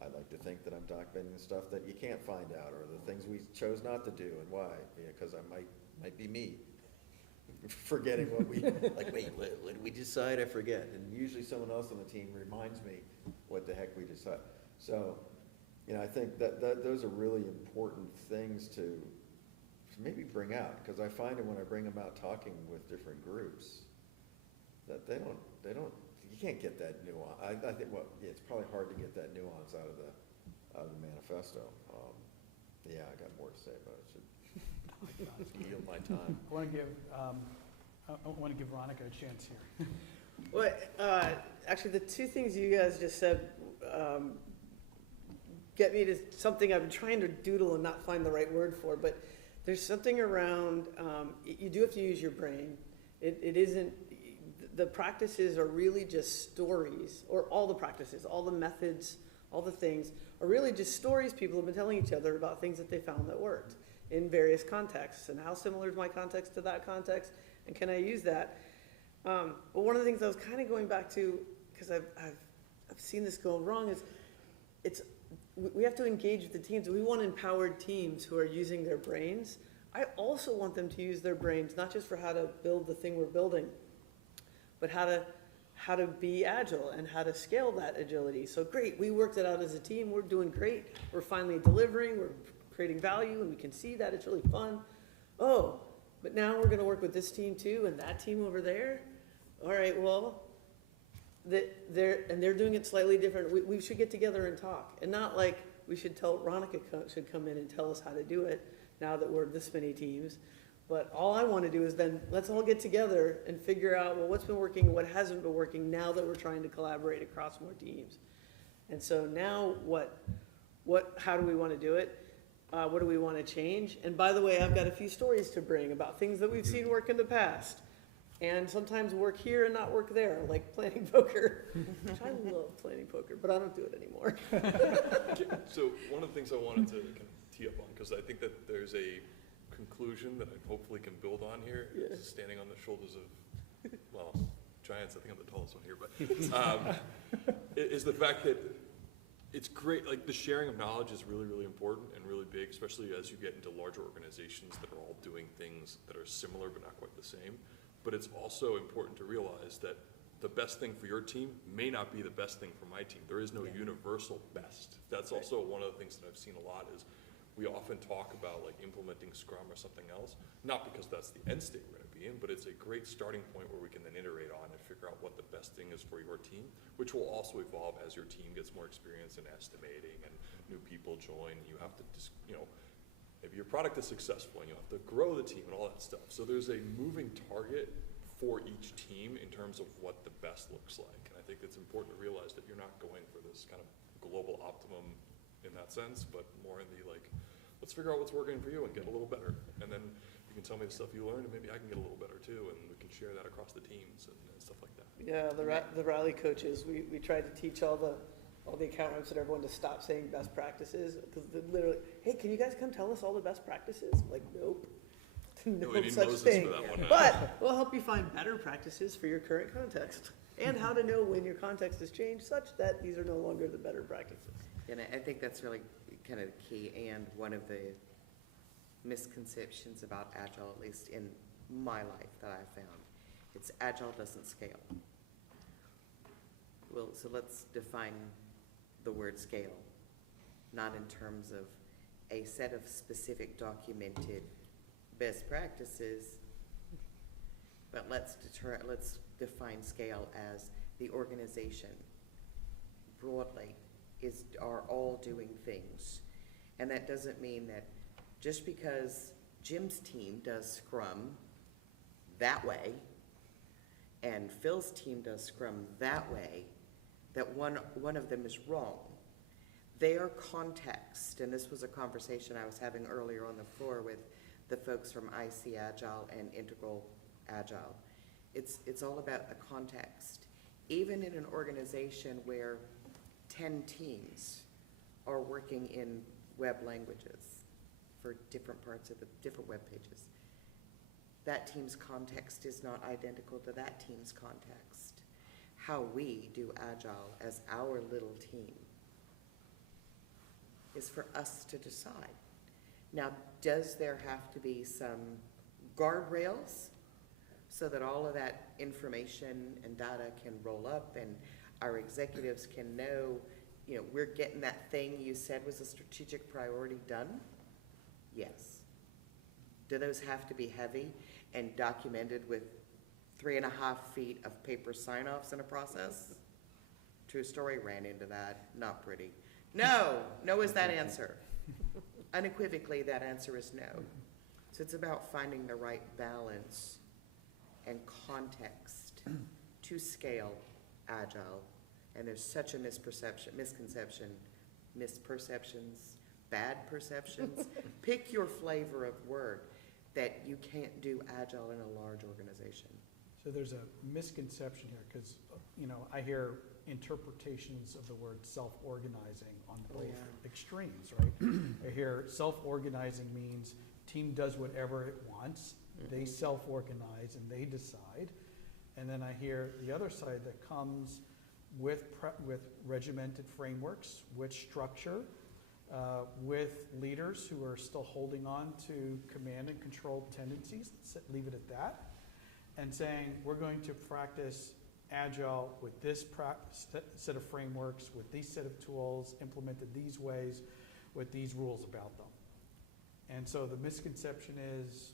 I like to think that I'm documenting the stuff that you can't find out, or the things we chose not to do, and why, because I might be me. Forgetting what we, like, wait, what did we decide? I forget. And usually someone else on the team reminds me what the heck we decided. So, I think that those are really important things to maybe bring out, because I find that when I bring them out talking with different groups, that they don't, you can't get that nuance. I think, it's probably hard to get that nuance out of the manifesto. Yeah, I got more to say, but I should yield my time. I want to give Ronica a chance here. Well, actually, the two things you guys just said get me to something I've been trying to doodle and not find the right word for, but there's something around, you do have to use your brain. It isn't, the practices are really just stories, or all the practices, all the methods, all the things are really just stories people have been telling each other about things that they found that worked in various contexts, and how similar is my context to that context, and can I use that? But one of the things I was kind of going back to, because I've seen this go wrong, is we have to engage with the teams. We want empowered teams who are using their brains. I also want them to use their brains, not just for how to build the thing we're building, but how how to be agile and how to scale that agility. So great, we worked it out as a team, we're doing great, we're finally delivering, we're creating value, and we can see that it's really fun. Oh, but now we're gonna work with this team too, and that team over there? All right, well, they're doing it slightly different. We should get together and talk, and not like we should tell, Ronica should come in and tell us how to do it now that we're this many teams. But all I want to do is then let's all get together and figure out, well, what's been working and what hasn't been working now that we're trying to collaborate across more teams. And so now how do we want to do it? What do we want to change? And by the way, I've got a few stories to bring about things that we've seen work in the past. And sometimes work here and not work there, like planning poker. Which I love planning poker, but I don't do it anymore. So one of the things I wanted to kind of tee up on, because I think that there's a conclusion that I hopefully can build on here, Yeah. standing on the shoulders of, well, giants. I think I'm the tallest one here, but is the fact that it's great, like the sharing of knowledge is really, really important and really big, especially as you get into larger organizations that are all doing things that are similar but not quite the same. But it's also important to realize that the best thing for your team may not be the best thing for my team. There is no universal best. That's also one of the things that I've seen a lot is we often talk about like implementing Scrum or something else, not because that's the end state we're gonna be in, but it's a great starting point where we can then iterate on and figure out what the best thing is for your team, which will also evolve as your team gets more experience in estimating and new people join. You have to just, maybe your product is successful and you have to grow the team and all that stuff. So there's a moving target for each team in terms of what the best looks like. And I think it's important to realize that you're not going for this kind of global optimum in that sense, but more in the like, let's figure out what's working for you and get a little better. And then you can tell me the stuff you learned and maybe I can get a little better too, and we can share that across the teams and stuff like that. Yeah, the rally coaches, we tried to teach all the account reps and everyone to stop saying best practices, because they're literally, hey, can you guys come tell us all the best practices? I'm like, nope. No we need such Moses thing. for that one, huh? But we'll help you find better practices for your current context and how to know when your context has changed such that these are no longer the better practices. And I think that's really kind of the key, and one of the misconceptions about Agile, at least in my life that I've found, it's Agile doesn't scale. Well, so let's define the word scale, not in terms of a set of specific documented best practices, but let's define scale as the organization broadly are all doing things. And that doesn't mean that just because Jim's team does Scrum that way and Phil's team does Scrum that way, that one of them is wrong. They are context, and this was a conversation I was having earlier on the floor with the folks from IC Agile and Integral Agile. It's all about the context. Even in an organization where 10 teams are working in web languages for different parts of the different web pages, that team's context is not identical to that team's context. How we do Agile as our little team is for us to decide. Now, does there have to be some guardrails so that all of that information and data can roll up and our executives can know, we're getting that thing you said was a strategic priority done? Yes. Do those have to be heavy and documented with 3.5 feet of paper sign-offs in a process? True story, ran into that, not pretty. No is that answer. Unequivocally, that answer is no. So it's about finding the right balance and context to scale Agile. And there's such a misconception, misperceptions, bad perceptions, pick your flavor of word, that you can't do Agile in a large organization. So there's a misconception here because, I hear interpretations of the word self-organizing on both extremes, right? I hear self-organizing means team does whatever it wants, they self-organize and they decide. And then I hear the other side that comes with regimented frameworks, with structure, with leaders who are still holding on to command and control tendencies, leave it at that, and saying we're going to practice Agile with this set of frameworks, with these set of tools, implemented these ways, with these rules about them. And so the misconception is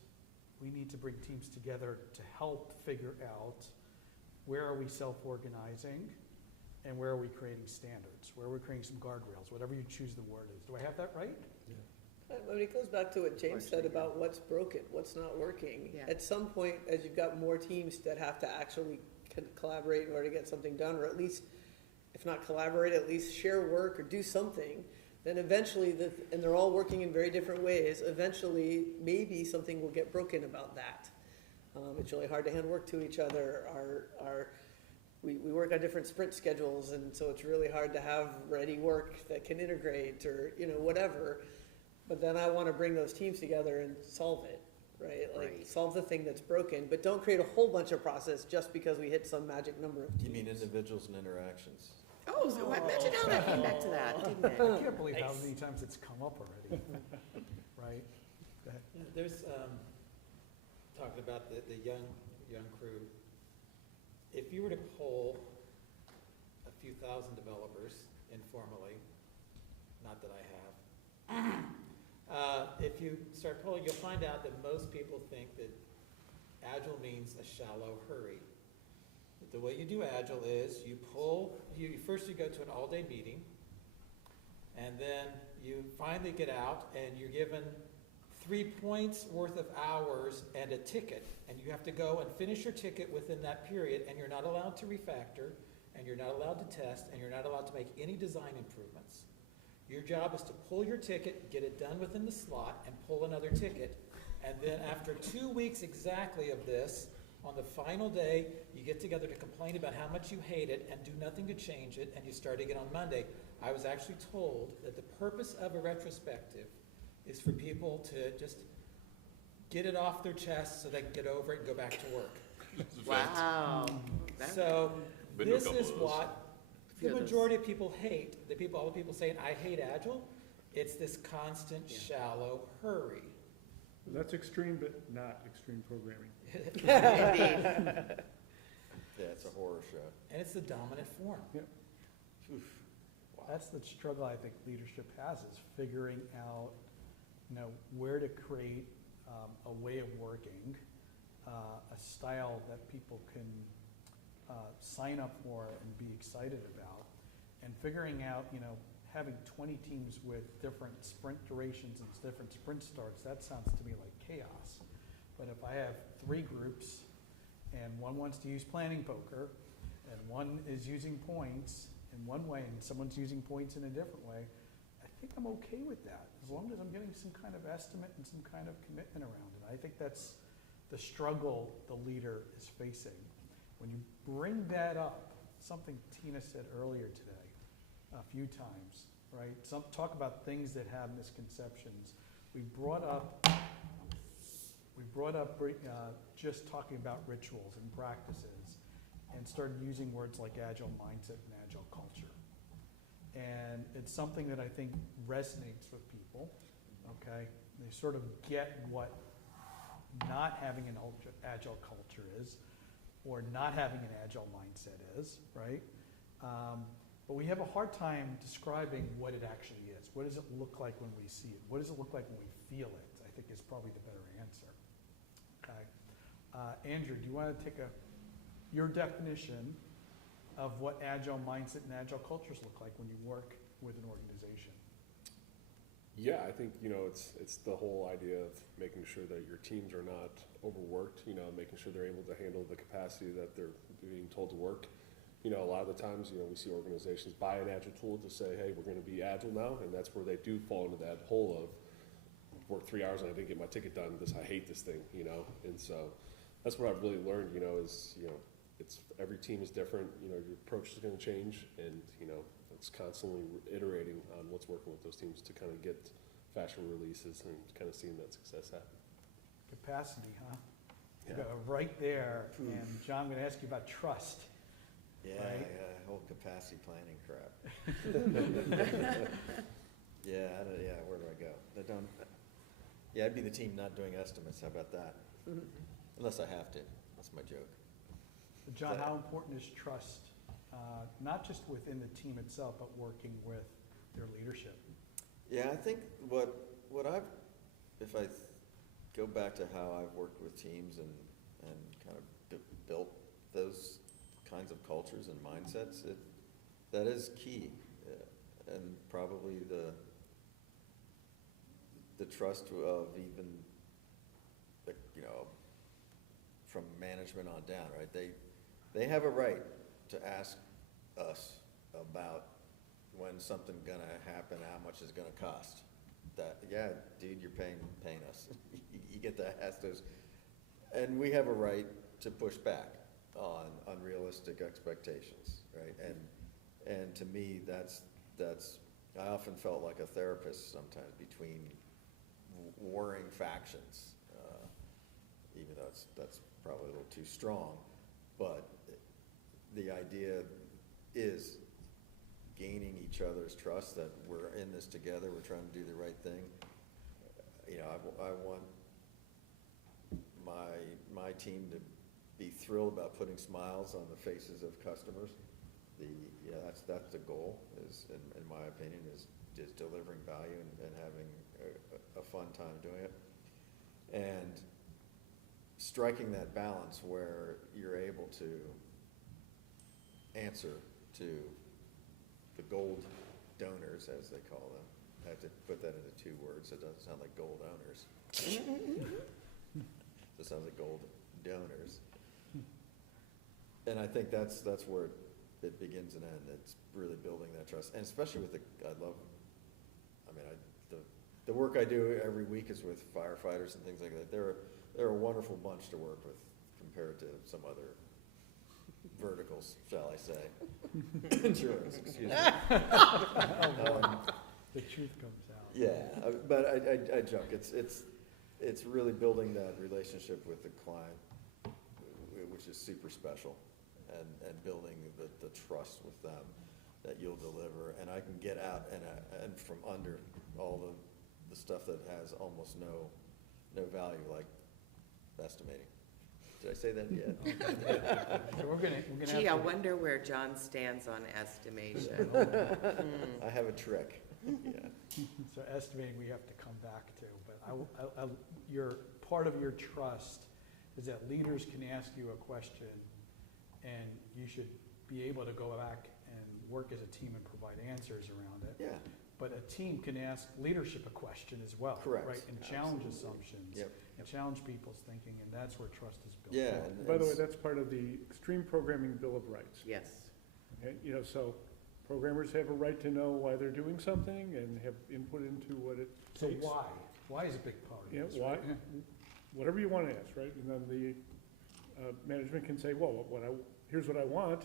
we need to bring teams together to help figure out where are we self-organizing and where are we creating standards, where are we creating some guardrails, whatever you choose the word is. Do I have that right? I mean, it goes back to what James said about what's broken, what's not working. Yeah. At some point, as you've got more teams that have to actually collaborate in order to get something done, or at least, if not collaborate, at least share work or do something, then eventually, and they're all working in very different ways, eventually, maybe something will get broken about that. It's really hard to hand work to each other. We work on different sprint schedules, and so it's really hard to have ready work that can integrate or, whatever. But then I want to bring those teams together and solve it, right? Like, Right. solve the thing that's broken, but don't create a whole bunch of process just because we hit some magic number of teams. You mean individuals and interactions? Oh, so imagine how that came back to that, didn't I it? can't believe how Nice. many times it's come up already, right? Go ahead. Yeah, there's, talking about the young crew, if you were to poll a few thousand developers informally, not that I have, if you start polling, you'll find out that most people think that Agile means a shallow hurry. That the way you do Agile is first you go to an all-day meeting, and then you finally get out and you're given 3 points worth of hours and a ticket, and you have to go and finish your ticket within that period, and you're not allowed to refactor, and you're not allowed to test, and you're not allowed to make any design improvements. Your job is to pull your ticket, get it done within the slot, and pull another ticket. And then after 2 weeks exactly of this, on the final day, you get together to complain about how much you hate it and do nothing to change it, and you start again on Monday. I was actually told that the purpose of a retrospective is for people to just get it off their chest so they can get over it and go back to work. Wow. So Been to a this couple is of those. what the majority of people hate. All the people saying, I hate Agile, it's this constant shallow hurry. That's extreme, but not extreme programming. Indeed. Yeah, it's a horror show. And it's the dominant form. That's the struggle I think leadership has, is figuring out, where to create a way of working, a style that people can sign up for and be excited about, and figuring out, having 20 teams with different sprint durations and different sprint starts, that sounds to me like chaos. But if I have 3 groups, and one wants to use planning poker, and one is using points in one way, and someone's using points in a different way, I think I'm okay with that, as long as I'm getting some kind of estimate and some kind of commitment around it. I think that's the struggle the leader is facing. When you bring that up, something Tina said earlier today, a few times, right? Talk about things that have misconceptions. We brought up just talking about rituals and practices, and started using words like agile mindset and agile culture. And it's something that I think resonates with people, okay? They sort of get what not having an agile culture is, or not having an agile mindset is, right? But we have a hard time describing what it actually is. What does it look like when we see it? What does it look like when we feel it? I think is probably the better answer. Okay. Andrew, do you want to take your definition of what agile mindset and agile cultures look like when you work with an organization? Yeah, I think, it's the whole idea of making sure that your teams are not overworked, making sure they're able to handle the capacity that they're being told to work. A lot of the times, we see organizations buy an agile tool to say, hey, we're going to be agile now, and that's where they do fall into that hole of work 3 hours and I didn't get my ticket done because I hate this thing, and so that's what I've really learned, is, it's every team is different, your approach is going to change, and, it's constantly iterating on what's working with those teams to kind of get faster releases and kind of seeing that success happen. Capacity, huh? Yeah. You go right there, and John, I'm going to ask you about trust. Yeah, Right. yeah, whole capacity planning crap. Where do I go? I'd be the team not doing estimates, how about that? Unless I have to, that's my joke. John, That- how important is trust, not just within the team itself, but working with their leadership? Yeah, I think what I've, if I go back to how I've worked with teams and kind of built those kinds of cultures and mindsets, that is key. And probably the trust of even, from management on down, right? They have a right to ask us about when something gonna happen, how much it's gonna cost. That, yeah, dude, you're paying us. You get to ask those. And we have a right to push back on unrealistic expectations, right? And to me, that's, I often felt like a therapist sometimes between warring factions, even though that's probably a little too strong. But the idea is gaining each other's trust, that we're in this together, we're trying to do the right thing. I want my team to be thrilled about putting smiles on the faces of customers. That's the goal, is, in my opinion, is just delivering value and having a fun time doing it. And striking that balance where you're able to answer to the gold donors, as they call them. I have to put that into 2 words, so it doesn't sound like gold owners. It sounds like gold donors. And I think that's where it begins and ends. It's really building that trust, and especially with the work I do every week is with firefighters and things like that. They're a wonderful bunch to work with compared to some other verticals, shall I say. Insurance, excuse me. The truth comes out. Yeah, but I joke. It's really building that relationship with the client, which is super special, and building the trust with them that you'll deliver. And I can get out and from under all the stuff that has almost no value, like estimating. Did I say that yet? So we're gonna Gee, I have to, wonder where John stands on estimation. I have a trick. Yeah. so estimating we have to come back to, but part of your trust is that leaders can ask you a question and you should be able to go back and work as a team and provide answers around it. Yeah. But a team can ask leadership a question as well. Correct. Right, and challenge Absolutely. assumptions. Yep. And challenge people's thinking, and that's where trust is built. Yeah. By the way, that's part of the Extreme Programming Bill of Rights. Yes. Okay, so programmers have a right to know why they're doing something and have input into what it So takes. why? Why is a big part of Yeah, this, why? right? Whatever you want to ask, right? And then the management can say, well, here's what I want.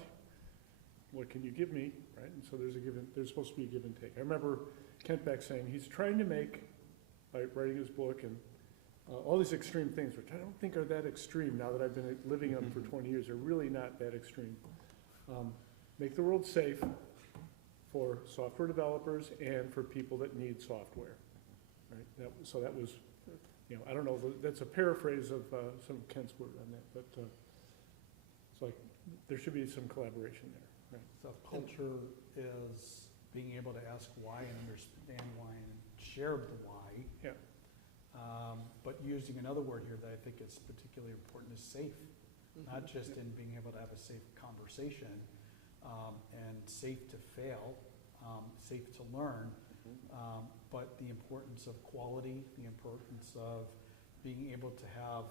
What can you give me, right? And so there's supposed to be a give and take. I remember Kent Beck saying he's trying to make, by writing his book and all these extreme things, which I don't think are that extreme now that I've been living them for 20 years. They're really not that extreme. Make the world safe for software developers and for people that need software, right? So that was, I don't know, that's a paraphrase of some of Kent's word on that, but it's like there should be some collaboration there, right? So culture is being able to ask why and understand why and share the why. Yeah. But using another word here that I think is particularly important is safe, not just in being able to have a safe conversation and safe to fail, safe to learn, but the importance of quality, the importance of being able to have,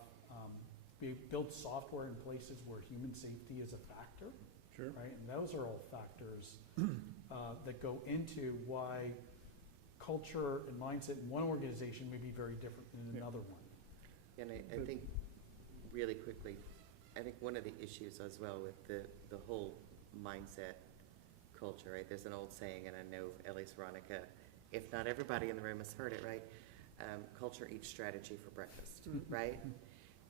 build software in places where human safety is a factor. Sure. Right, and those are all factors that go into why culture and mindset in one organization may be very different than another one. And I think, really quickly, I think one of the issues as well with the whole mindset culture, right? There's an old saying, and I know at least Ronica, if not everybody in the room has heard it, right? Culture eats strategy for breakfast, right?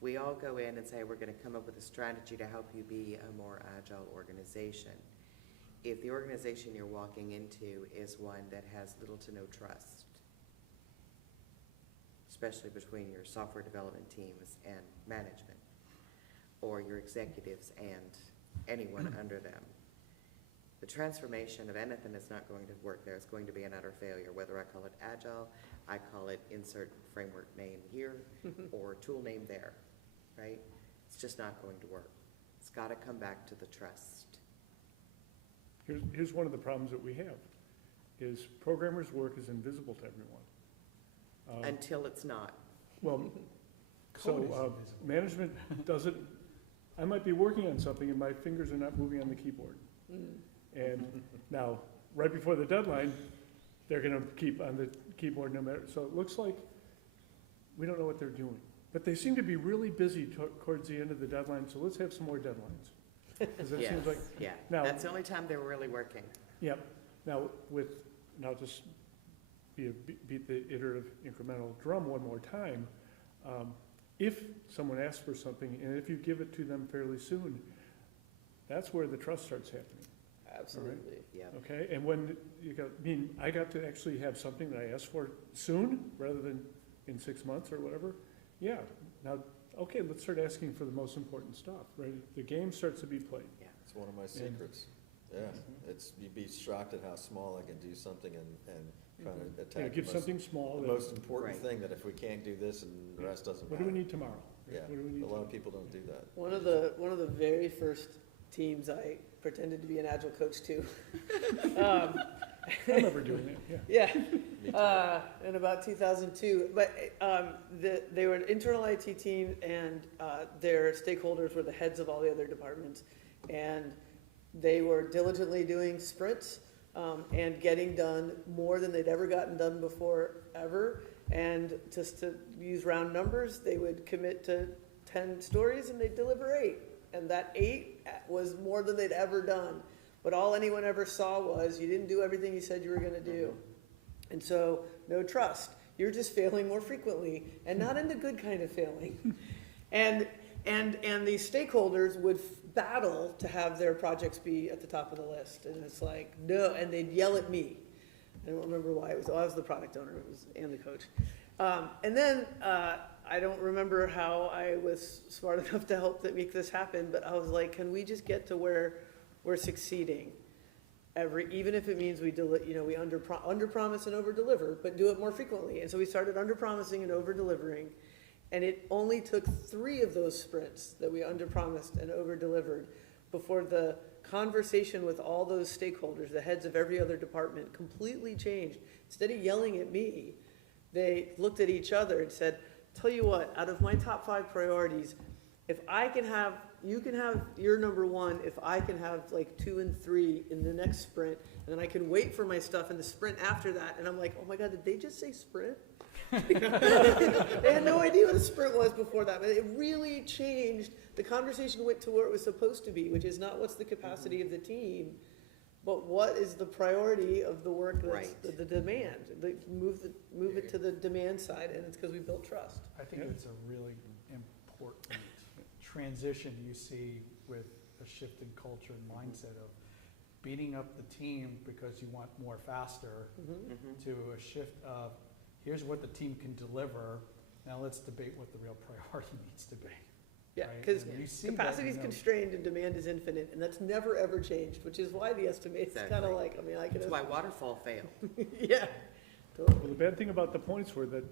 We all go in and say, we're gonna come up with a strategy to help you be a more agile organization. If the organization you're walking into is one that has little to no trust, especially between your software development teams and management, or your executives and anyone under them. The transformation of anything is not going to work there. It's going to be an utter failure, whether I call it Agile, I call it insert framework name here, or tool name there, right? It's just not going to work. It's got to come back to the trust. Here's one of the problems that we have, is programmers' work is invisible to everyone. Until it's not. Well, Code is so invisible. management doesn't, I might be working on something and my fingers are not moving on the keyboard. And now, right before the deadline, they're gonna keep on the keyboard no matter, so it looks like we don't know what they're doing. But they seem to be really busy towards the end of the deadline, so let's have some more deadlines. 'Cause it Yes, seems like, yeah. now- That's the only time they were really working. yep, now just beat the iterative incremental drum one more time. If someone asks for something, and if you give it to them fairly soon, that's where the trust starts happening, Absolutely. Yeah. okay? And when I got to actually have something that I asked for soon, rather than in 6 months or whatever, yeah, now, okay, let's start asking for the most important stuff, right? The game starts to be played. It's one of my secrets. Yeah, you'd be shocked at how small I can do something and trying to attack Give the something small. most important Right. thing, that if we can't do this and the rest doesn't What matter. do we need tomorrow? Yeah, What do we need a lot of people don't do that. One of the very first teams I pretended to be an Agile coach to. I remember doing that, yeah. Yeah, Me too. in about 2002. But they were an internal IT team, and their stakeholders were the heads of all the other departments. And they were diligently doing sprints and getting done more than they'd ever gotten done before, ever. And just to use round numbers, they would commit to 10 stories and they'd deliver 8. And that 8 was more than they'd ever done. But all anyone ever saw was you didn't do everything you said you were going to do. And so, no trust. You're just failing more frequently, and not in the good kind of failing. And these stakeholders would battle to have their projects be at the top of the list. And it's like, no, and they'd yell at me. I don't remember why. I was the product owner and the coach. And then I don't remember how I was smart enough to help make this happen, but I was like, can we just get to where we're succeeding? Even if it means we under-promise and over-deliver, but do it more frequently. And so we started under-promising and over-delivering. And it only took 3 of those sprints that we under-promised and over-delivered before the conversation with all those stakeholders, the heads of every other department, completely changed. Instead of yelling at me, they looked at each other and said, tell you what, out of my top 5 priorities, if I can have, you can have your number 1, if I can have like 2 and 3 in the next sprint, and then I can wait for my stuff in the sprint after that. And I'm like, oh my God, did they just say sprint? They had no idea what a sprint was before that, but it really changed. The conversation went to where it was supposed to be, which is not what's the capacity of the team, but what is the priority of the work that's Right. the demand. Move it to the demand side, and it's because we built trust. I think Yeah. it's a really important transition you see with a shift in culture and mindset of beating up the team because you want more faster to a shift of here's what the team can deliver. Now let's debate what the real priority needs to be. Yeah, Right, because and you see capacity is that, you know. constrained and demand is infinite, and that's never ever changed, which is why the estimate's kind Exactly. of like, I can. That's why waterfall failed. Yeah. Well, the bad thing about the points were that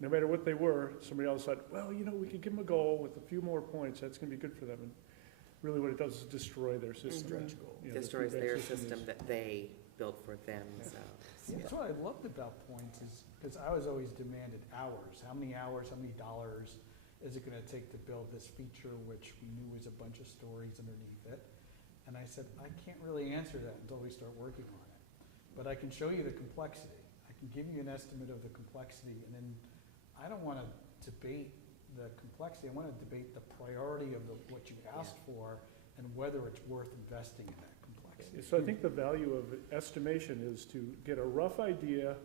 no matter what they were, somebody else said, well, we could give them a goal with a few more points, that's gonna be good for them. And really what it does is destroy their system. Stretch goal. You know, the Destroys feedback their is- system that they built for themselves. That's what I loved about points is because I was always demanded hours. How many hours, how many dollars is it going to take to build this feature, which we knew was a bunch of stories underneath it? And I said, I can't really answer that until we start working on it. But I can show you the complexity. I can give you an estimate of the complexity, and then I don't want to debate the complexity. I want to debate the priority of what you asked for and whether it's worth investing in that complexity. So I think the value of estimation is to get a rough idea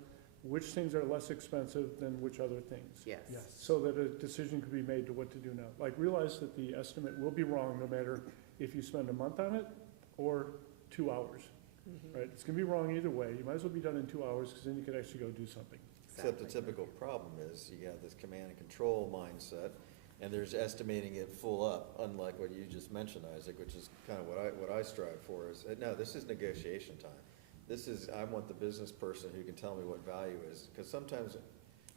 which things are less expensive than which other things. Yes. Yes. So that a decision could be made to what to do now. Like realize that the estimate will be wrong no matter if you spend a month on it or 2 hours, right? It's gonna be wrong either way. You might as well be done in 2 hours because then you could actually go do something. Except the Exactly. typical problem is you have this command and control mindset, And there's estimating it full up, unlike what you just mentioned, Isaac, which is kind of what I strive for is, no, this is negotiation time. This is, I want the business person who can tell me what value is, because sometimes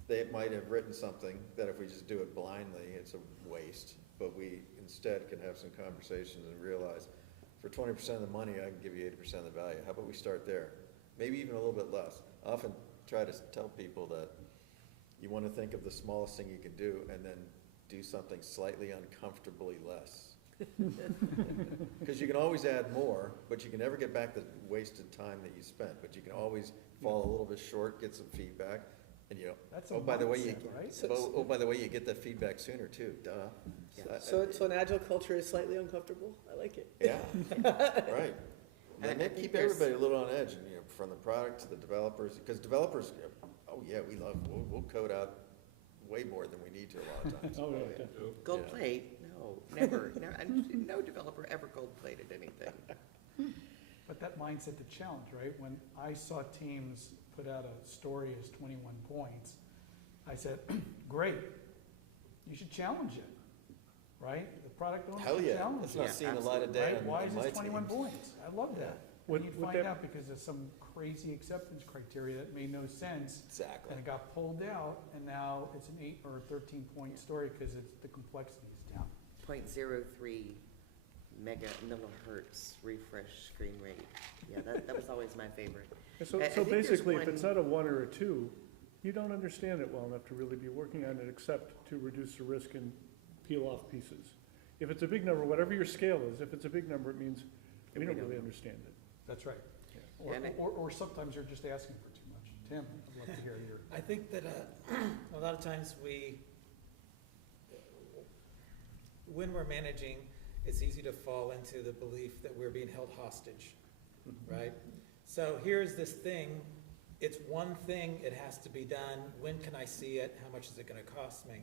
they might have written something that if we just do it blindly, it's a waste, but we instead can have some conversations and realize for 20% of the money, I can give you 80% of the value. How about we start there? Maybe even a little bit less. I often try to tell people that you want to think of the smallest thing you can do and then do something slightly uncomfortably less. Because you can always add more, but you can never get back the wasted time that you spent. But you can always fall a little bit short, get some feedback, and That's a oh, by the way, mindset, right? oh, by the way, you get that feedback sooner too. Duh. Yeah. So an agile culture is slightly uncomfortable. I like it. Yeah, right. And I And think keep there's- everybody a little on edge, and, from the product to the developers, because developers, oh yeah, we'll code out way more than we need to a lot of times. Oh, yeah, definitely. Gold Yeah. plate? No, never. No developer ever gold plated anything. But that mindset to challenge, right? When I saw teams put out a story as 21 points, I said, great, you should challenge it, right? The product owner Hell should yeah, challenge it's it, not Yeah, seeing the light of day right? on Why is my this 21 teams. points? I love that. Would- And you would find that- out because of some crazy acceptance criteria that made no sense, Exactly. and it got pulled out, and now it's an 8 or 13 point story because the complexity is down. 0.03 mega millihertz refresh screen rate. Yeah, that was always my favorite. So, I so think there's basically, if one- it's not a 1 or a 2, you don't understand it well enough to really be working on it, except to reduce the risk and peel off pieces. If it's a big number, whatever your scale is, if it's a big number, it means we don't really understand it. That's right. And it- Or sometimes you're just asking for too much. Tim, I'd love to hear your. I think that a lot of times when we're managing, it's easy to fall into the belief that we're being held hostage, right? So here's this thing, it's one thing, it has to be done, when can I see it, how much is it gonna cost me?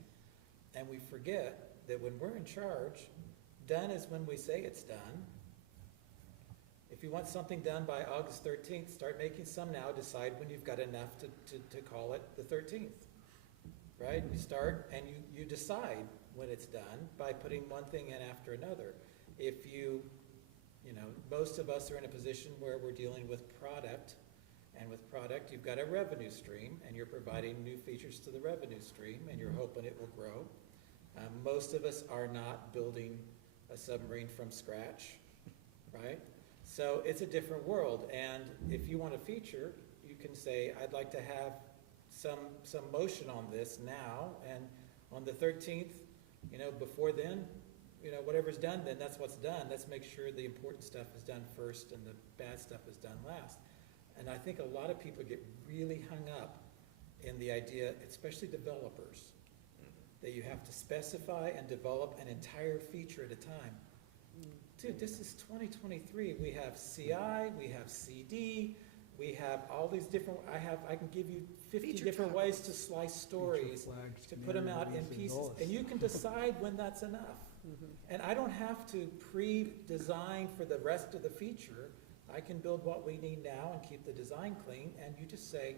And we forget that when we're in charge, done is when we say it's done. If you want something done by August 13th, start making some now, decide when you've got enough to call it the 13th, right? You start and you decide when it's done by putting one thing in after another. If most of us are in a position where we're dealing with product, and with product, you've got a revenue stream, and you're providing new features to the revenue stream, and you're hoping it will grow. Most of us are not building a submarine from scratch, right? So it's a different world, and if you want a feature, you can say, I'd like to have some motion on this now, and on the 13th, before then, whatever's done, then that's what's done. Let's make sure the important stuff is done first and the bad stuff is done last. And I think a lot of people get really hung up in the idea, especially developers, that you have to specify and develop an entire feature at a time. Dude, this is 2023. We have CI, we have CD, we have all these different, I can give you 50 Feature different topics. ways to slice stories, Flags, to put them out in communities, and pieces, goals. and you can decide when that's enough. And I don't have to pre-design for the rest of the feature. I can build what we need now and keep the design clean, and you just say,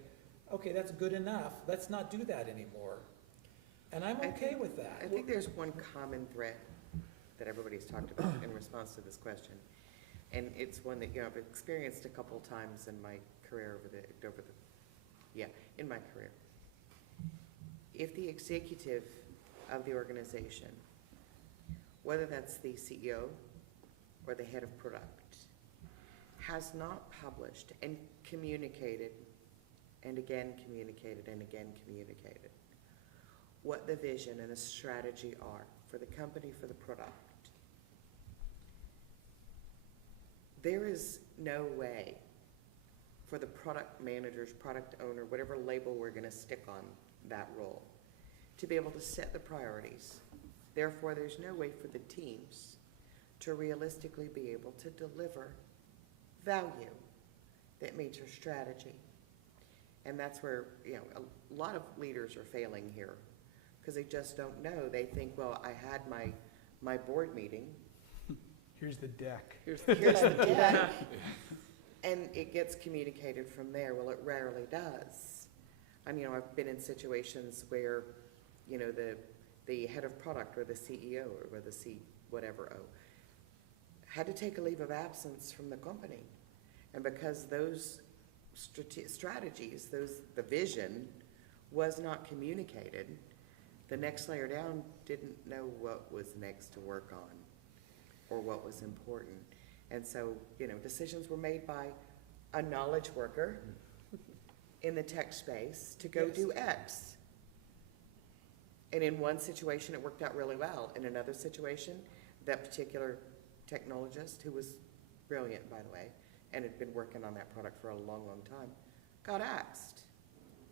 okay, that's good enough, let's not do that anymore. And I'm okay with that. I think there's one common thread that everybody's talked about in response to this question. And it's one that, I've experienced a couple times in my career in my career. If the executive of the organization, whether that's the CEO or the head of product, has not published and communicated and again communicated and again communicated what the vision and the strategy are for the company, for the product, there is no way for the product managers, product owner, whatever label we're going to stick on that role, to be able to set the priorities. Therefore, there's no way for the teams to realistically be able to deliver value that meets your strategy. And that's where, a lot of leaders are failing here because they just don't know. They think, well, I had my board meeting. Here's the deck. Here's the Yeah. And it gets communicated from there. Well, it rarely does. And, I've been in situations where, the the head of product or the CEO or the whatever had to take a leave of absence from the company. And because those strategies, the vision was not communicated, the next layer down didn't know what was next to work on or what was important. And so, decisions were made by a knowledge worker in the tech space to go do X. And in one situation, it worked out really well. In another situation, that particular technologist, who was brilliant, by the way, and had been working on that product for a long, long time, got axed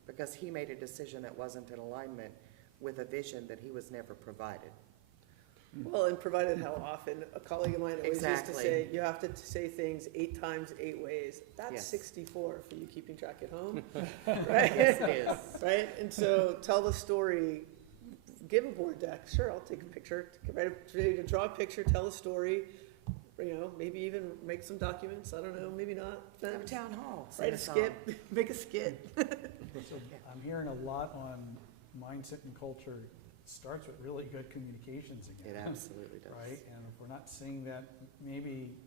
because he made a decision that wasn't in alignment with a vision that he was never provided. Well, and provided how often, a colleague of mine always used to Exactly. say, you have to say things 8 times, 8 ways. That's Yes. 64 for you keeping track at home, right? Yes, it is. Right? And so tell the story, give a board deck. Sure, I'll take a picture, draw a picture, tell a story, maybe even make some documents. I don't know, maybe not. Have a town hall. sing Write a song. skit, make a skit. So I'm hearing a lot on mindset and culture. It starts with really good communications again. It absolutely does. Right? And if we're not seeing that, maybe,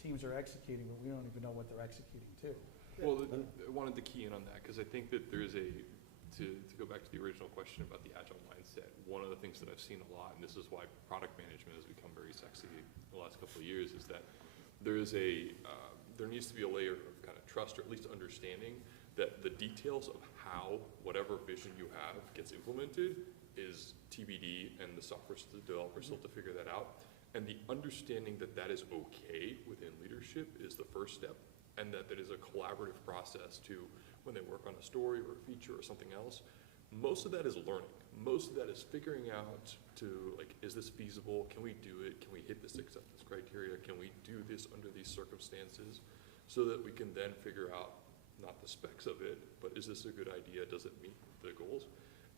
teams are executing, but we don't even know what they're executing to. Well, I wanted to key in on that because I think that there's to go back to the original question about the agile mindset, one of the things that I've seen a lot, and this is why product management has become very sexy in the last couple of years, is that there needs to be a layer of kind of trust, or at least understanding that the details of how whatever vision you have gets implemented is TBD, and the software developers still to figure that out. And the understanding that that is okay within leadership is the first step, and that is a collaborative process to, when they work on a story or a feature or something else, most of that is learning. Most of that is figuring out is this feasible? Can we do it? Can we hit this acceptance criteria? Can we do this under these circumstances? So that we can then figure out, not the specs of it, but is this a good idea? Does it meet the goals?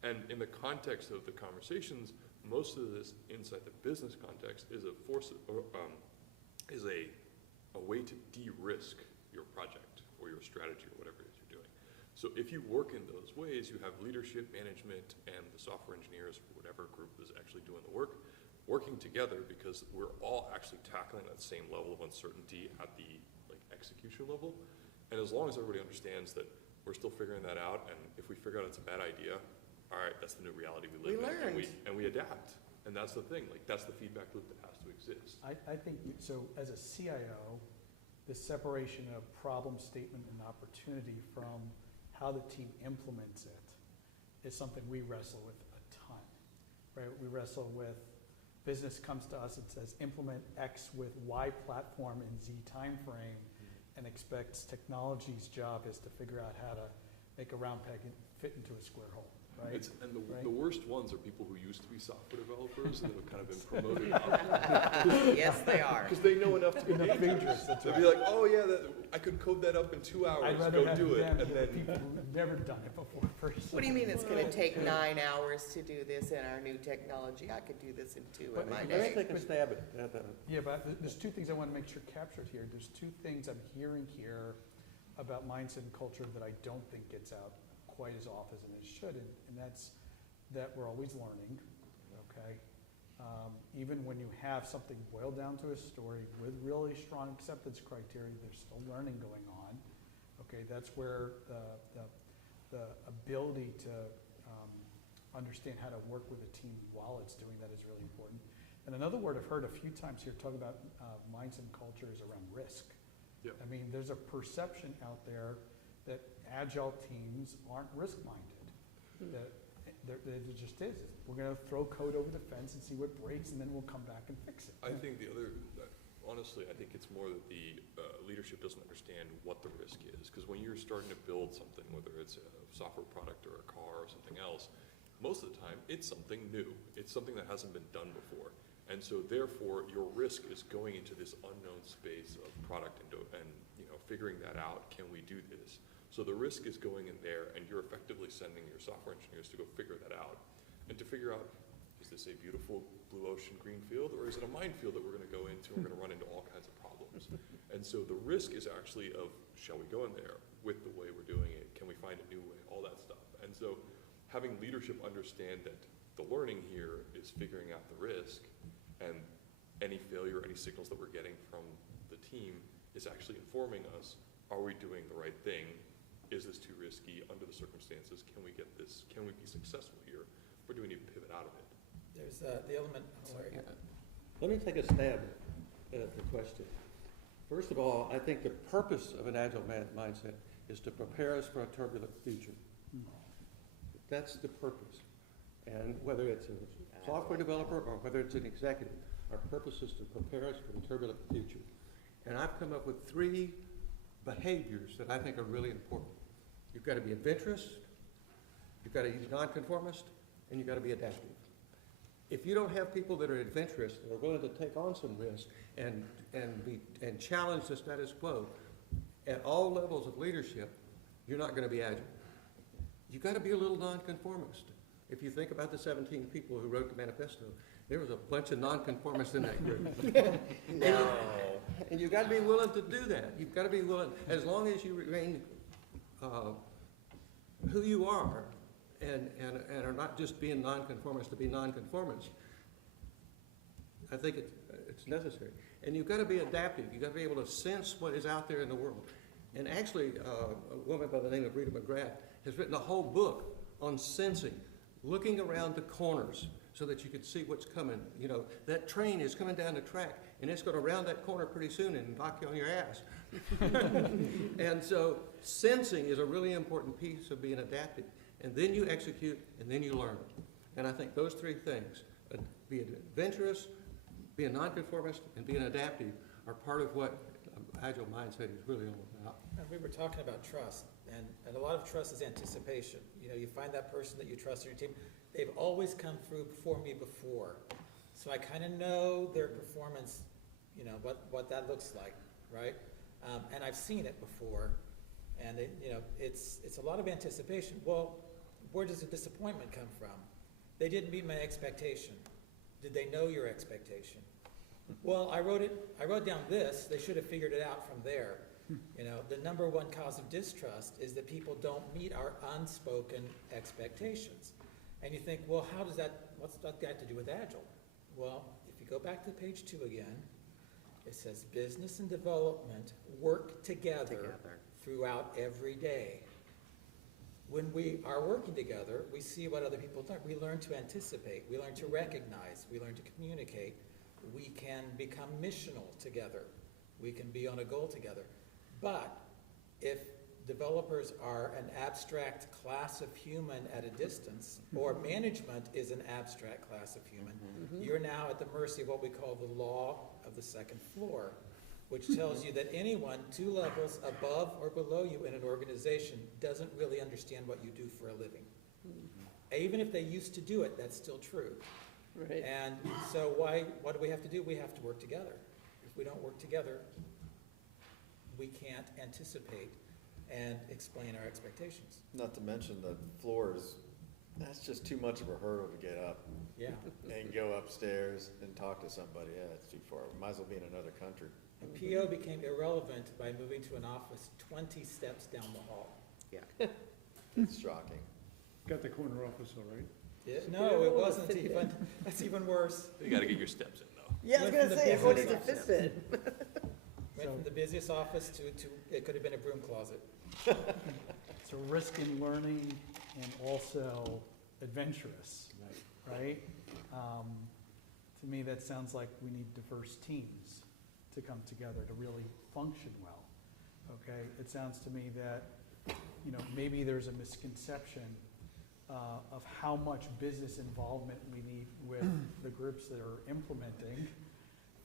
And in the context of the conversations, most of this inside the business context is a way to de-risk your project or your strategy or whatever it is you're doing. So if you work in those ways, you have leadership, management, and the software engineers, or whatever group is actually doing the work, working together, because we're all actually tackling that same level of uncertainty at the execution level. And as long as everybody understands that we're still figuring that out, and if we figure out it's a bad idea, all right, that's the new reality we live in, and we adapt. And that's the thing, that's the feedback loop that has to exist. I think, so as a CIO, the separation of problem statement and opportunity from how the team implements it is something we wrestle with a ton, right? We wrestle with, business comes to us, it says implement X with Y platform in Z time frame, and expects technology's job is to figure out how to make a round peg fit into a square hole, right? The worst ones are people who used to be software developers and have kind of been promoted up. Yes, they are. Because they know enough to be dangerous. That's They'll right. be like, oh yeah, I could code that up in 2 hours, I'd rather go have do it. them And than then, people who've never done it before first. What do you mean it's gonna take 9 hours to do this in our new technology? I could do this in 2 But in my I day. Let's take a stab at that. Yeah, but there's 2 things I want to make sure captured here. There's 2 things I'm hearing here about mindset and culture that I don't think gets out quite as often as it should, and that's that we're always learning, okay? Even when you have something boiled down to a story with really strong acceptance criteria, there's still learning going on, okay? That's where the ability to understand how to work with a team while it's doing that is really important. And another word I've heard a few times here talk about mindset and culture is around risk. Yep. I mean, there's a perception out there that agile teams aren't risk-minded. That there just is. We're going to throw code over the fence and see what breaks, and then we'll come back and fix it. I think honestly, I think it's more that the leadership doesn't understand what the risk is. Because when you're starting to build something, whether it's a software product or a car or something else, most of the time it's something new. It's something that hasn't been done before. And so therefore, your risk is going into this unknown space of product and figuring that out. Can we do this? So the risk is going in there, and you're effectively sending your software engineers to go figure that out. And to figure out, is this a beautiful blue ocean green field, or is it a minefield that we're going to go into and we're going to run into all kinds of problems? And so the risk is actually of, shall we go in there with the way we're doing it? Can we find a new way? All that stuff. And so having leadership understand that the learning here is figuring out the risk, and any failure, any signals that we're getting from the team is actually informing us, are we doing the right thing? Is this too risky under the circumstances? Can we get this, can we be successful here? Or do we need to pivot out of it? There's the element, sorry. Let me take a stab at the question. First of all, I think the purpose of an agile mindset is to prepare us for a turbulent future. That's the purpose. And whether it's a software developer or whether it's an executive, our purpose is to prepare us for the turbulent future. And I've come up with 3 behaviors that I think are really important. You've got to be adventurous, you've got to be nonconformist, and you've got to be adaptive. If you don't have people that are adventurous, that are willing to take on some risk and challenge the status quo at all levels of leadership, you're not going to be agile. You've got to be a little nonconformist. If you think about the 17 people who wrote the manifesto, there was a bunch of nonconformists in that group. And you've got to be willing to do that. You've got to be willing, as long as you remain who you are and are not just being nonconformist to be nonconformist, I think it's necessary. And you've got to be adaptive. You've got to be able to sense what is out there in the world. And actually, a woman by the name of Rita McGrath has written a whole book on sensing, looking around the corners so that you can see what's coming. You know, that train is coming down the track, and it's going to round that corner pretty soon and knock you on your ass. And so sensing is a really important piece of being adaptive. And then you execute, and then you learn. And I think those 3 things, being adventurous, being nonconformist, and being adaptive, are part of what Agile Mindset is really all about. And we were talking about trust, and a lot of trust is anticipation. You know, you find that person that you trust in your team, they've always come through for me before. So I kind of know their performance, you know, what that looks like, right? And I've seen it before, and it's a lot of anticipation. Well, where does the disappointment come from? They didn't meet my expectation. Did they know your expectation? Well, I wrote down this, they should have figured it out from there. You know, the number 1 cause of distrust is that people don't meet our unspoken expectations. And you think, well, what's that got to do with Agile? Well, if you go back to page 2 again, it says business and development work together throughout every day. When we are working together, we see what other people do. We learn to anticipate, we learn to recognize, we learn to communicate. We can become missional together. We can be on a goal together. But if developers are an abstract class of human at a distance, or management is an abstract class of human, you're now at the mercy of what we call the law of the second floor, which tells you that anyone 2 levels above or below you in an organization doesn't really understand what you do for a living. Even if they used to do it, that's still true. Right. And so what do we have to do? We have to work together. If we don't work together, we can't anticipate and explain our expectations. Not to mention the floors, that's just too much of a hurdle to get up. Yeah. And go upstairs and talk to somebody. Yeah, it's too far. We might as well be in another country. And PO became irrelevant by moving to an office 20 steps down the hall. Yeah. It's shocking. Got the corner office all right. No, it wasn't even. That's even worse. You gotta get your steps in, though. Yeah, I was going to say, according to Fitbit. Went from the busiest office to it could have been a broom closet. So risk in learning and also adventurous, right? To me, that sounds like we need diverse teams to come together to really function well, okay? It sounds to me that, you know, maybe there's a misconception of how much business involvement we need with the groups that are implementing.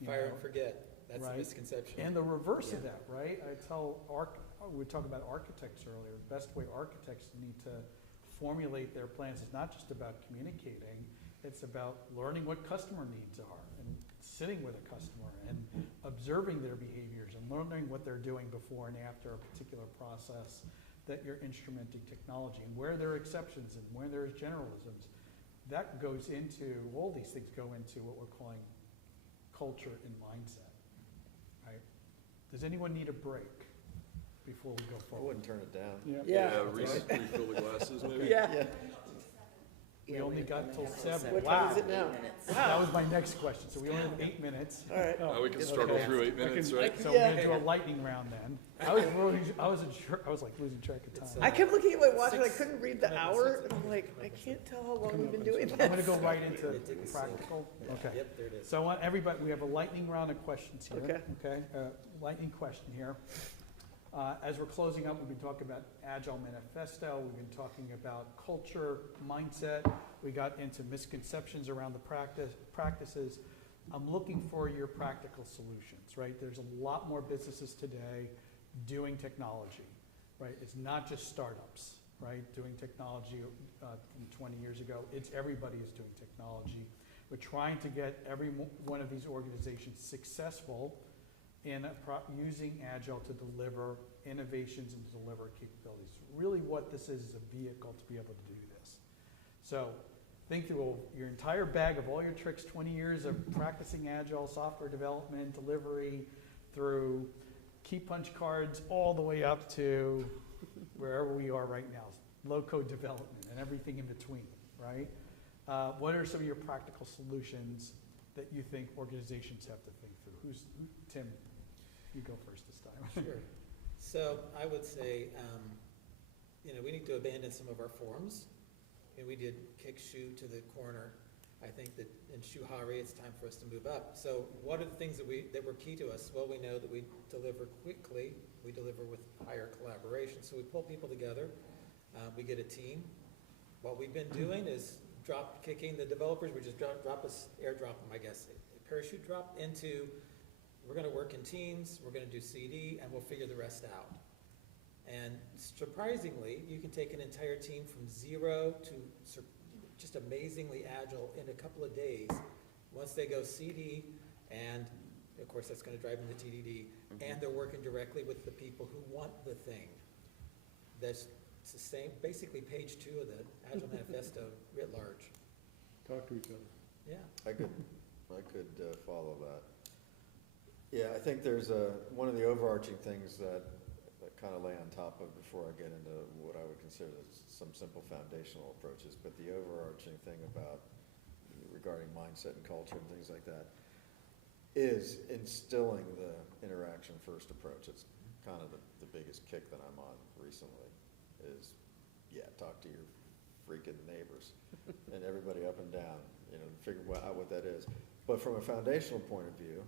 Fire and forget. That's right? a misconception. And the reverse of that, right? We talked about architects earlier. The best way architects need to formulate their plans is not just about communicating, it's about learning what customer needs are and sitting with a customer and observing their behaviors and learning what they're doing before and after a particular process that you're instrumenting technology, and where there are exceptions and where there's generalisms. That goes into, all these things go into what we're calling culture and mindset, right? Does anyone need a break before we go I forward? wouldn't turn it down. Yeah. Yeah. Refill the glasses, maybe? Yeah. We Yeah, only got till 7. What Wow. time is it now? That was my next question. So we only have 8 minutes. All right. We can Good struggle for through that. 8 minutes, right? So we're gonna do a lightning round then. I wasn't sure, I was like losing track of time. I kept looking at my watch and I 6 couldn't read the hour, and I'm like, I can't tell how long we've been doing this. I'm gonna go right into practical. Okay. Yep, there it is. So I want everybody, we have a lightning round of questions here. Okay. Okay, lightning question here. As we're closing up, we've been talking about Agile Manifesto, we've been talking about culture, mindset, we got into misconceptions around the practices. I'm looking for your practical solutions, right? There's a lot more businesses today doing technology, right? It's not just startups, right? Doing technology from 20 years ago. It's everybody is doing technology. We're trying to get every one of these organizations successful in using Agile to deliver innovations and to deliver capabilities. Really what this is a vehicle to be able to do this. So think through your entire bag of all your tricks, 20 years of practicing Agile, software development, delivery, through key punch cards, all the way up to wherever we are right now, low-code development and everything in between, right? What are some of your practical solutions that you think organizations have to think through? Tim, you go first this time. Sure. So I would say, we need to abandon some of our forms. And we did kick shoe to the corner. I think that in Shuhari, it's time for us to move up. So what are the things that were key to us? Well, we know that we deliver quickly. We deliver with higher collaboration. So we pull people together. We get a team. What we've been doing is drop kicking the developers. We just airdrop them, I guess. A parachute drop into, we're going to work in teams. We're going to do CD, and we'll figure the rest out. And surprisingly, you can take an entire team from 0 to just amazingly agile in a couple of days. Once they go CD, and of course that's going to drive them to TDD, and they're working directly with the people who want the thing. That's the same, basically page 2 of the Agile Manifesto writ large. Talk to each other. Yeah. I could follow that. Yeah, I think there's one of the overarching things that kind of lay on top of before I get into what I would consider some simple foundational approaches, but the overarching thing about regarding mindset and culture and things like that is instilling the interaction first approach. It's kind of the biggest kick that I'm on recently is, talk to your freaking neighbors and everybody up and down, figure out what that is. But from a foundational point of view,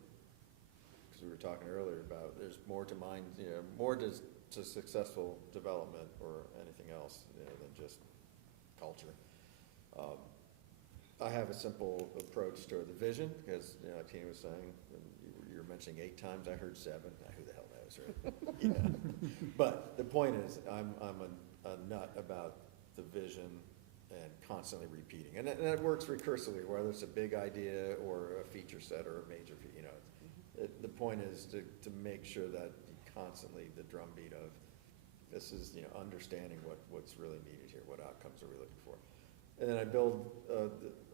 because we were talking earlier about there's more to mind, more to successful development or anything else than just culture. I have a simple approach to the vision because, like Tina was saying, you were mentioning 8 times, I heard 7. Who the hell knows, right? But the point is, I'm a nut about the vision and constantly repeating. And it works recursively, whether it's a big idea or a feature set or a major, the point is to make sure that constantly the drumbeat of this is, understanding what's really needed here, what outcomes are we looking for. And then I build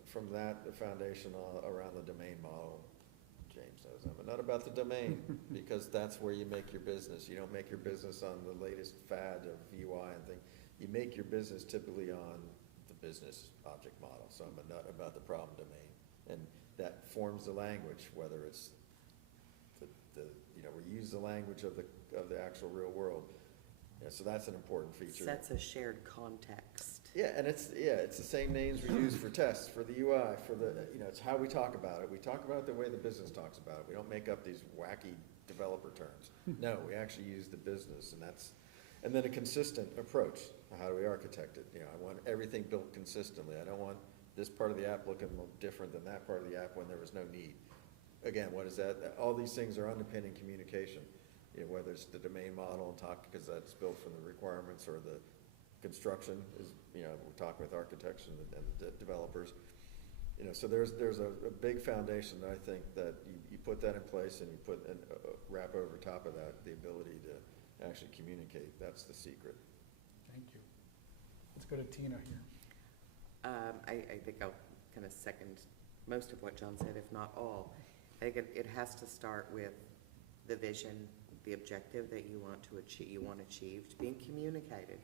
from that the foundation around the domain model. James knows I'm not about the domain because that's where you make your business. You don't make your business on the latest fad of UI and things. You make your business typically on the business object model. So I'm a nut about the problem domain. And that forms the language, whether it's we use the language of the actual real world. So that's an important feature. Sets a shared context. Yeah, and it's the same names we use for tests, for the UI, for the, it's how we talk about it. We talk about it the way the business talks about it. We don't make up these wacky developer terms. No, we actually use the business, and then a consistent approach. How do we architect it? I want everything built consistently. I don't want this part of the app looking different than that part of the app when there was no need. Again, what is that? All these things are underpinning communication, whether it's the domain model and talk, because that's built from the requirements, or the construction is, we're talking with architects and the developers. So there's a big foundation that I think that you put that in place and you put and wrap over top of that the ability to actually communicate. That's the secret. Thank you. Let's go to Tina here. I think I'll kind of second most of what John said, if not all. I think it has to start with the vision, the objective that you want to achieve, being communicated.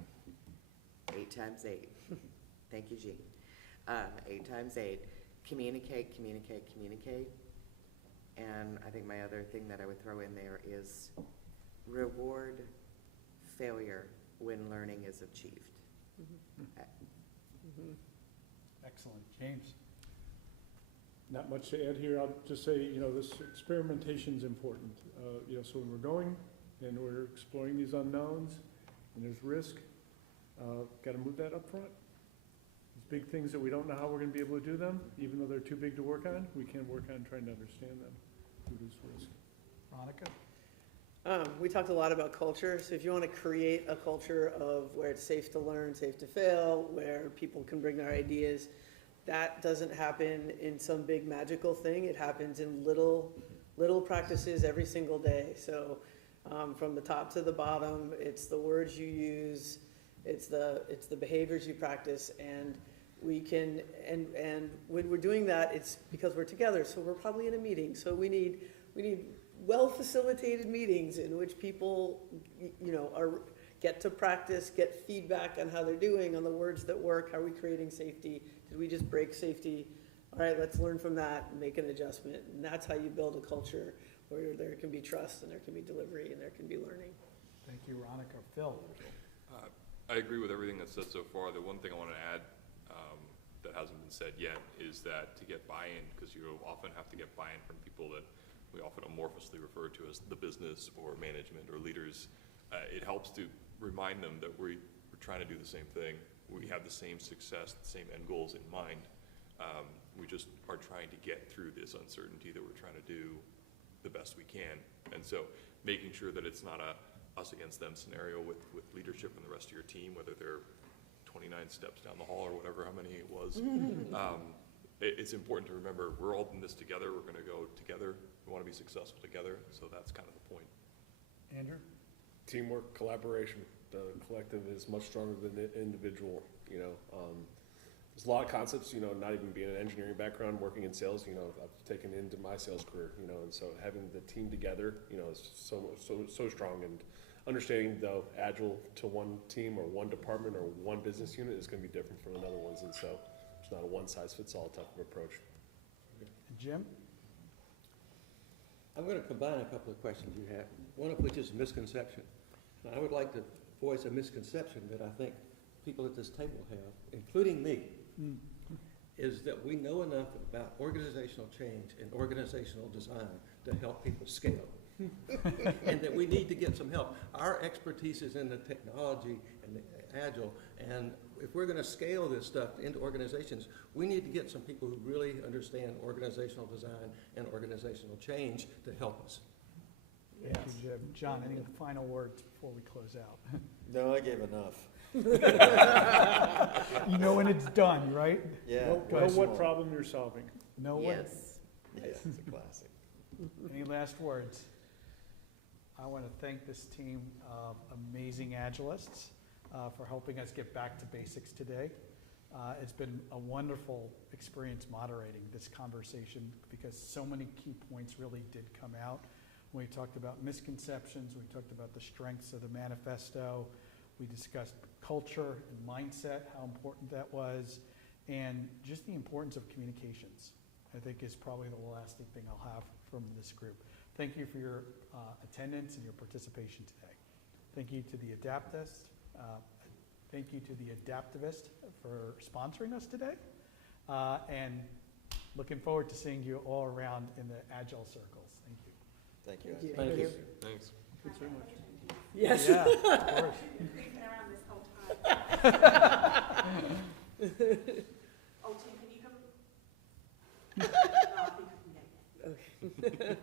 8 times 8. Thank you, Gene. 8 times 8. Communicate, communicate, communicate. And I think my other thing that I would throw in there is reward failure when learning is achieved. Excellent. James? Not much to add here. I'll just say, this experimentation is important. So when we're going and we're exploring these unknowns and there's risk, got to move that up front. These big things that we don't know how we're going to be able to do them, even though they're too big to work on, we can work on trying to understand them, reduce risk. Ronica? We talked a lot about culture, so if you want to create a culture of where it's safe to learn, safe to fail, where people can bring their ideas, that doesn't happen in some big magical thing. It happens in little practices every single day. So from the top to the bottom, it's the words you use, it's the behaviors you practice, and we can, and when we're doing that, it's because we're together. So we're probably in a meeting. So we need well-facilitated meetings in which people, get to practice, get feedback on how they're doing, on the words that work. How are we creating safety? Did we just break safety? All right, let's learn from that and make an adjustment. And that's how you build a culture where there can be trust and there can be delivery and there can be learning. Thank you, Ronica. Phil? I agree with everything that's said so far. The one thing I want to add that hasn't been said yet is that to get buy-in, because you often have to get buy-in from people that we often amorphously refer to as the business or management or leaders, it helps to remind them that we're trying to do the same thing. We have the same success, the same end goals in mind. We just are trying to get through this uncertainty that we're trying to do the best we can. And so making sure that it's not a us against them scenario with leadership and the rest of your team, whether they're 29 steps down the hall or whatever, how many it was. It's important to remember we're all in this together. We're going to go together. We want to be successful together. So that's kind of the point. Andrew? Teamwork, collaboration. The collective is much stronger than the individual. There's a lot of concepts, not even being an engineering background, working in sales, I've taken into my sales career, and so having the team together, is so strong. And understanding, though, agile to one team or one department or one business unit is going to be different from another one's, and so it's not a one-size-fits-all type of approach. And Jim? I'm going to combine a couple of questions you have, one of which is misconception. And I would like to voice a misconception that I think people at this table have, including me, is that we know enough about organizational change and organizational design to help people scale. And that we need to get some help. Our expertise is in the technology and the agile, and if we're going to scale this stuff into organizations, we need to get some people who really understand organizational design and organizational change to help us. Thank you, Jim. John, any final words before we close out? No, I gave enough. You know when it's done, right? Yeah. Know what problem you're solving. No way. Yes. Yes, it's a classic. Any last words? I want to thank this team of amazing Agilists for helping us get back to basics today. It's been a wonderful experience moderating this conversation because so many key points really did come out. We talked about misconceptions, we talked about the strengths of the manifesto, we discussed culture and mindset, how important that was, and just the importance of communications, I think is probably the lasting thing I'll have from this group. Thank you for your attendance and your participation today. Thank you to the Adaptavist. Thank you to the Adaptavist for sponsoring us today. And looking forward to seeing you all around in the Agile circles. Thank you. Thank you. Thank you. Thank you. Thanks. Thanks very much. Yes. Yeah, of course. Creeping around this whole time. Oh, Tim, can you come? No, I think I can get it. Okay.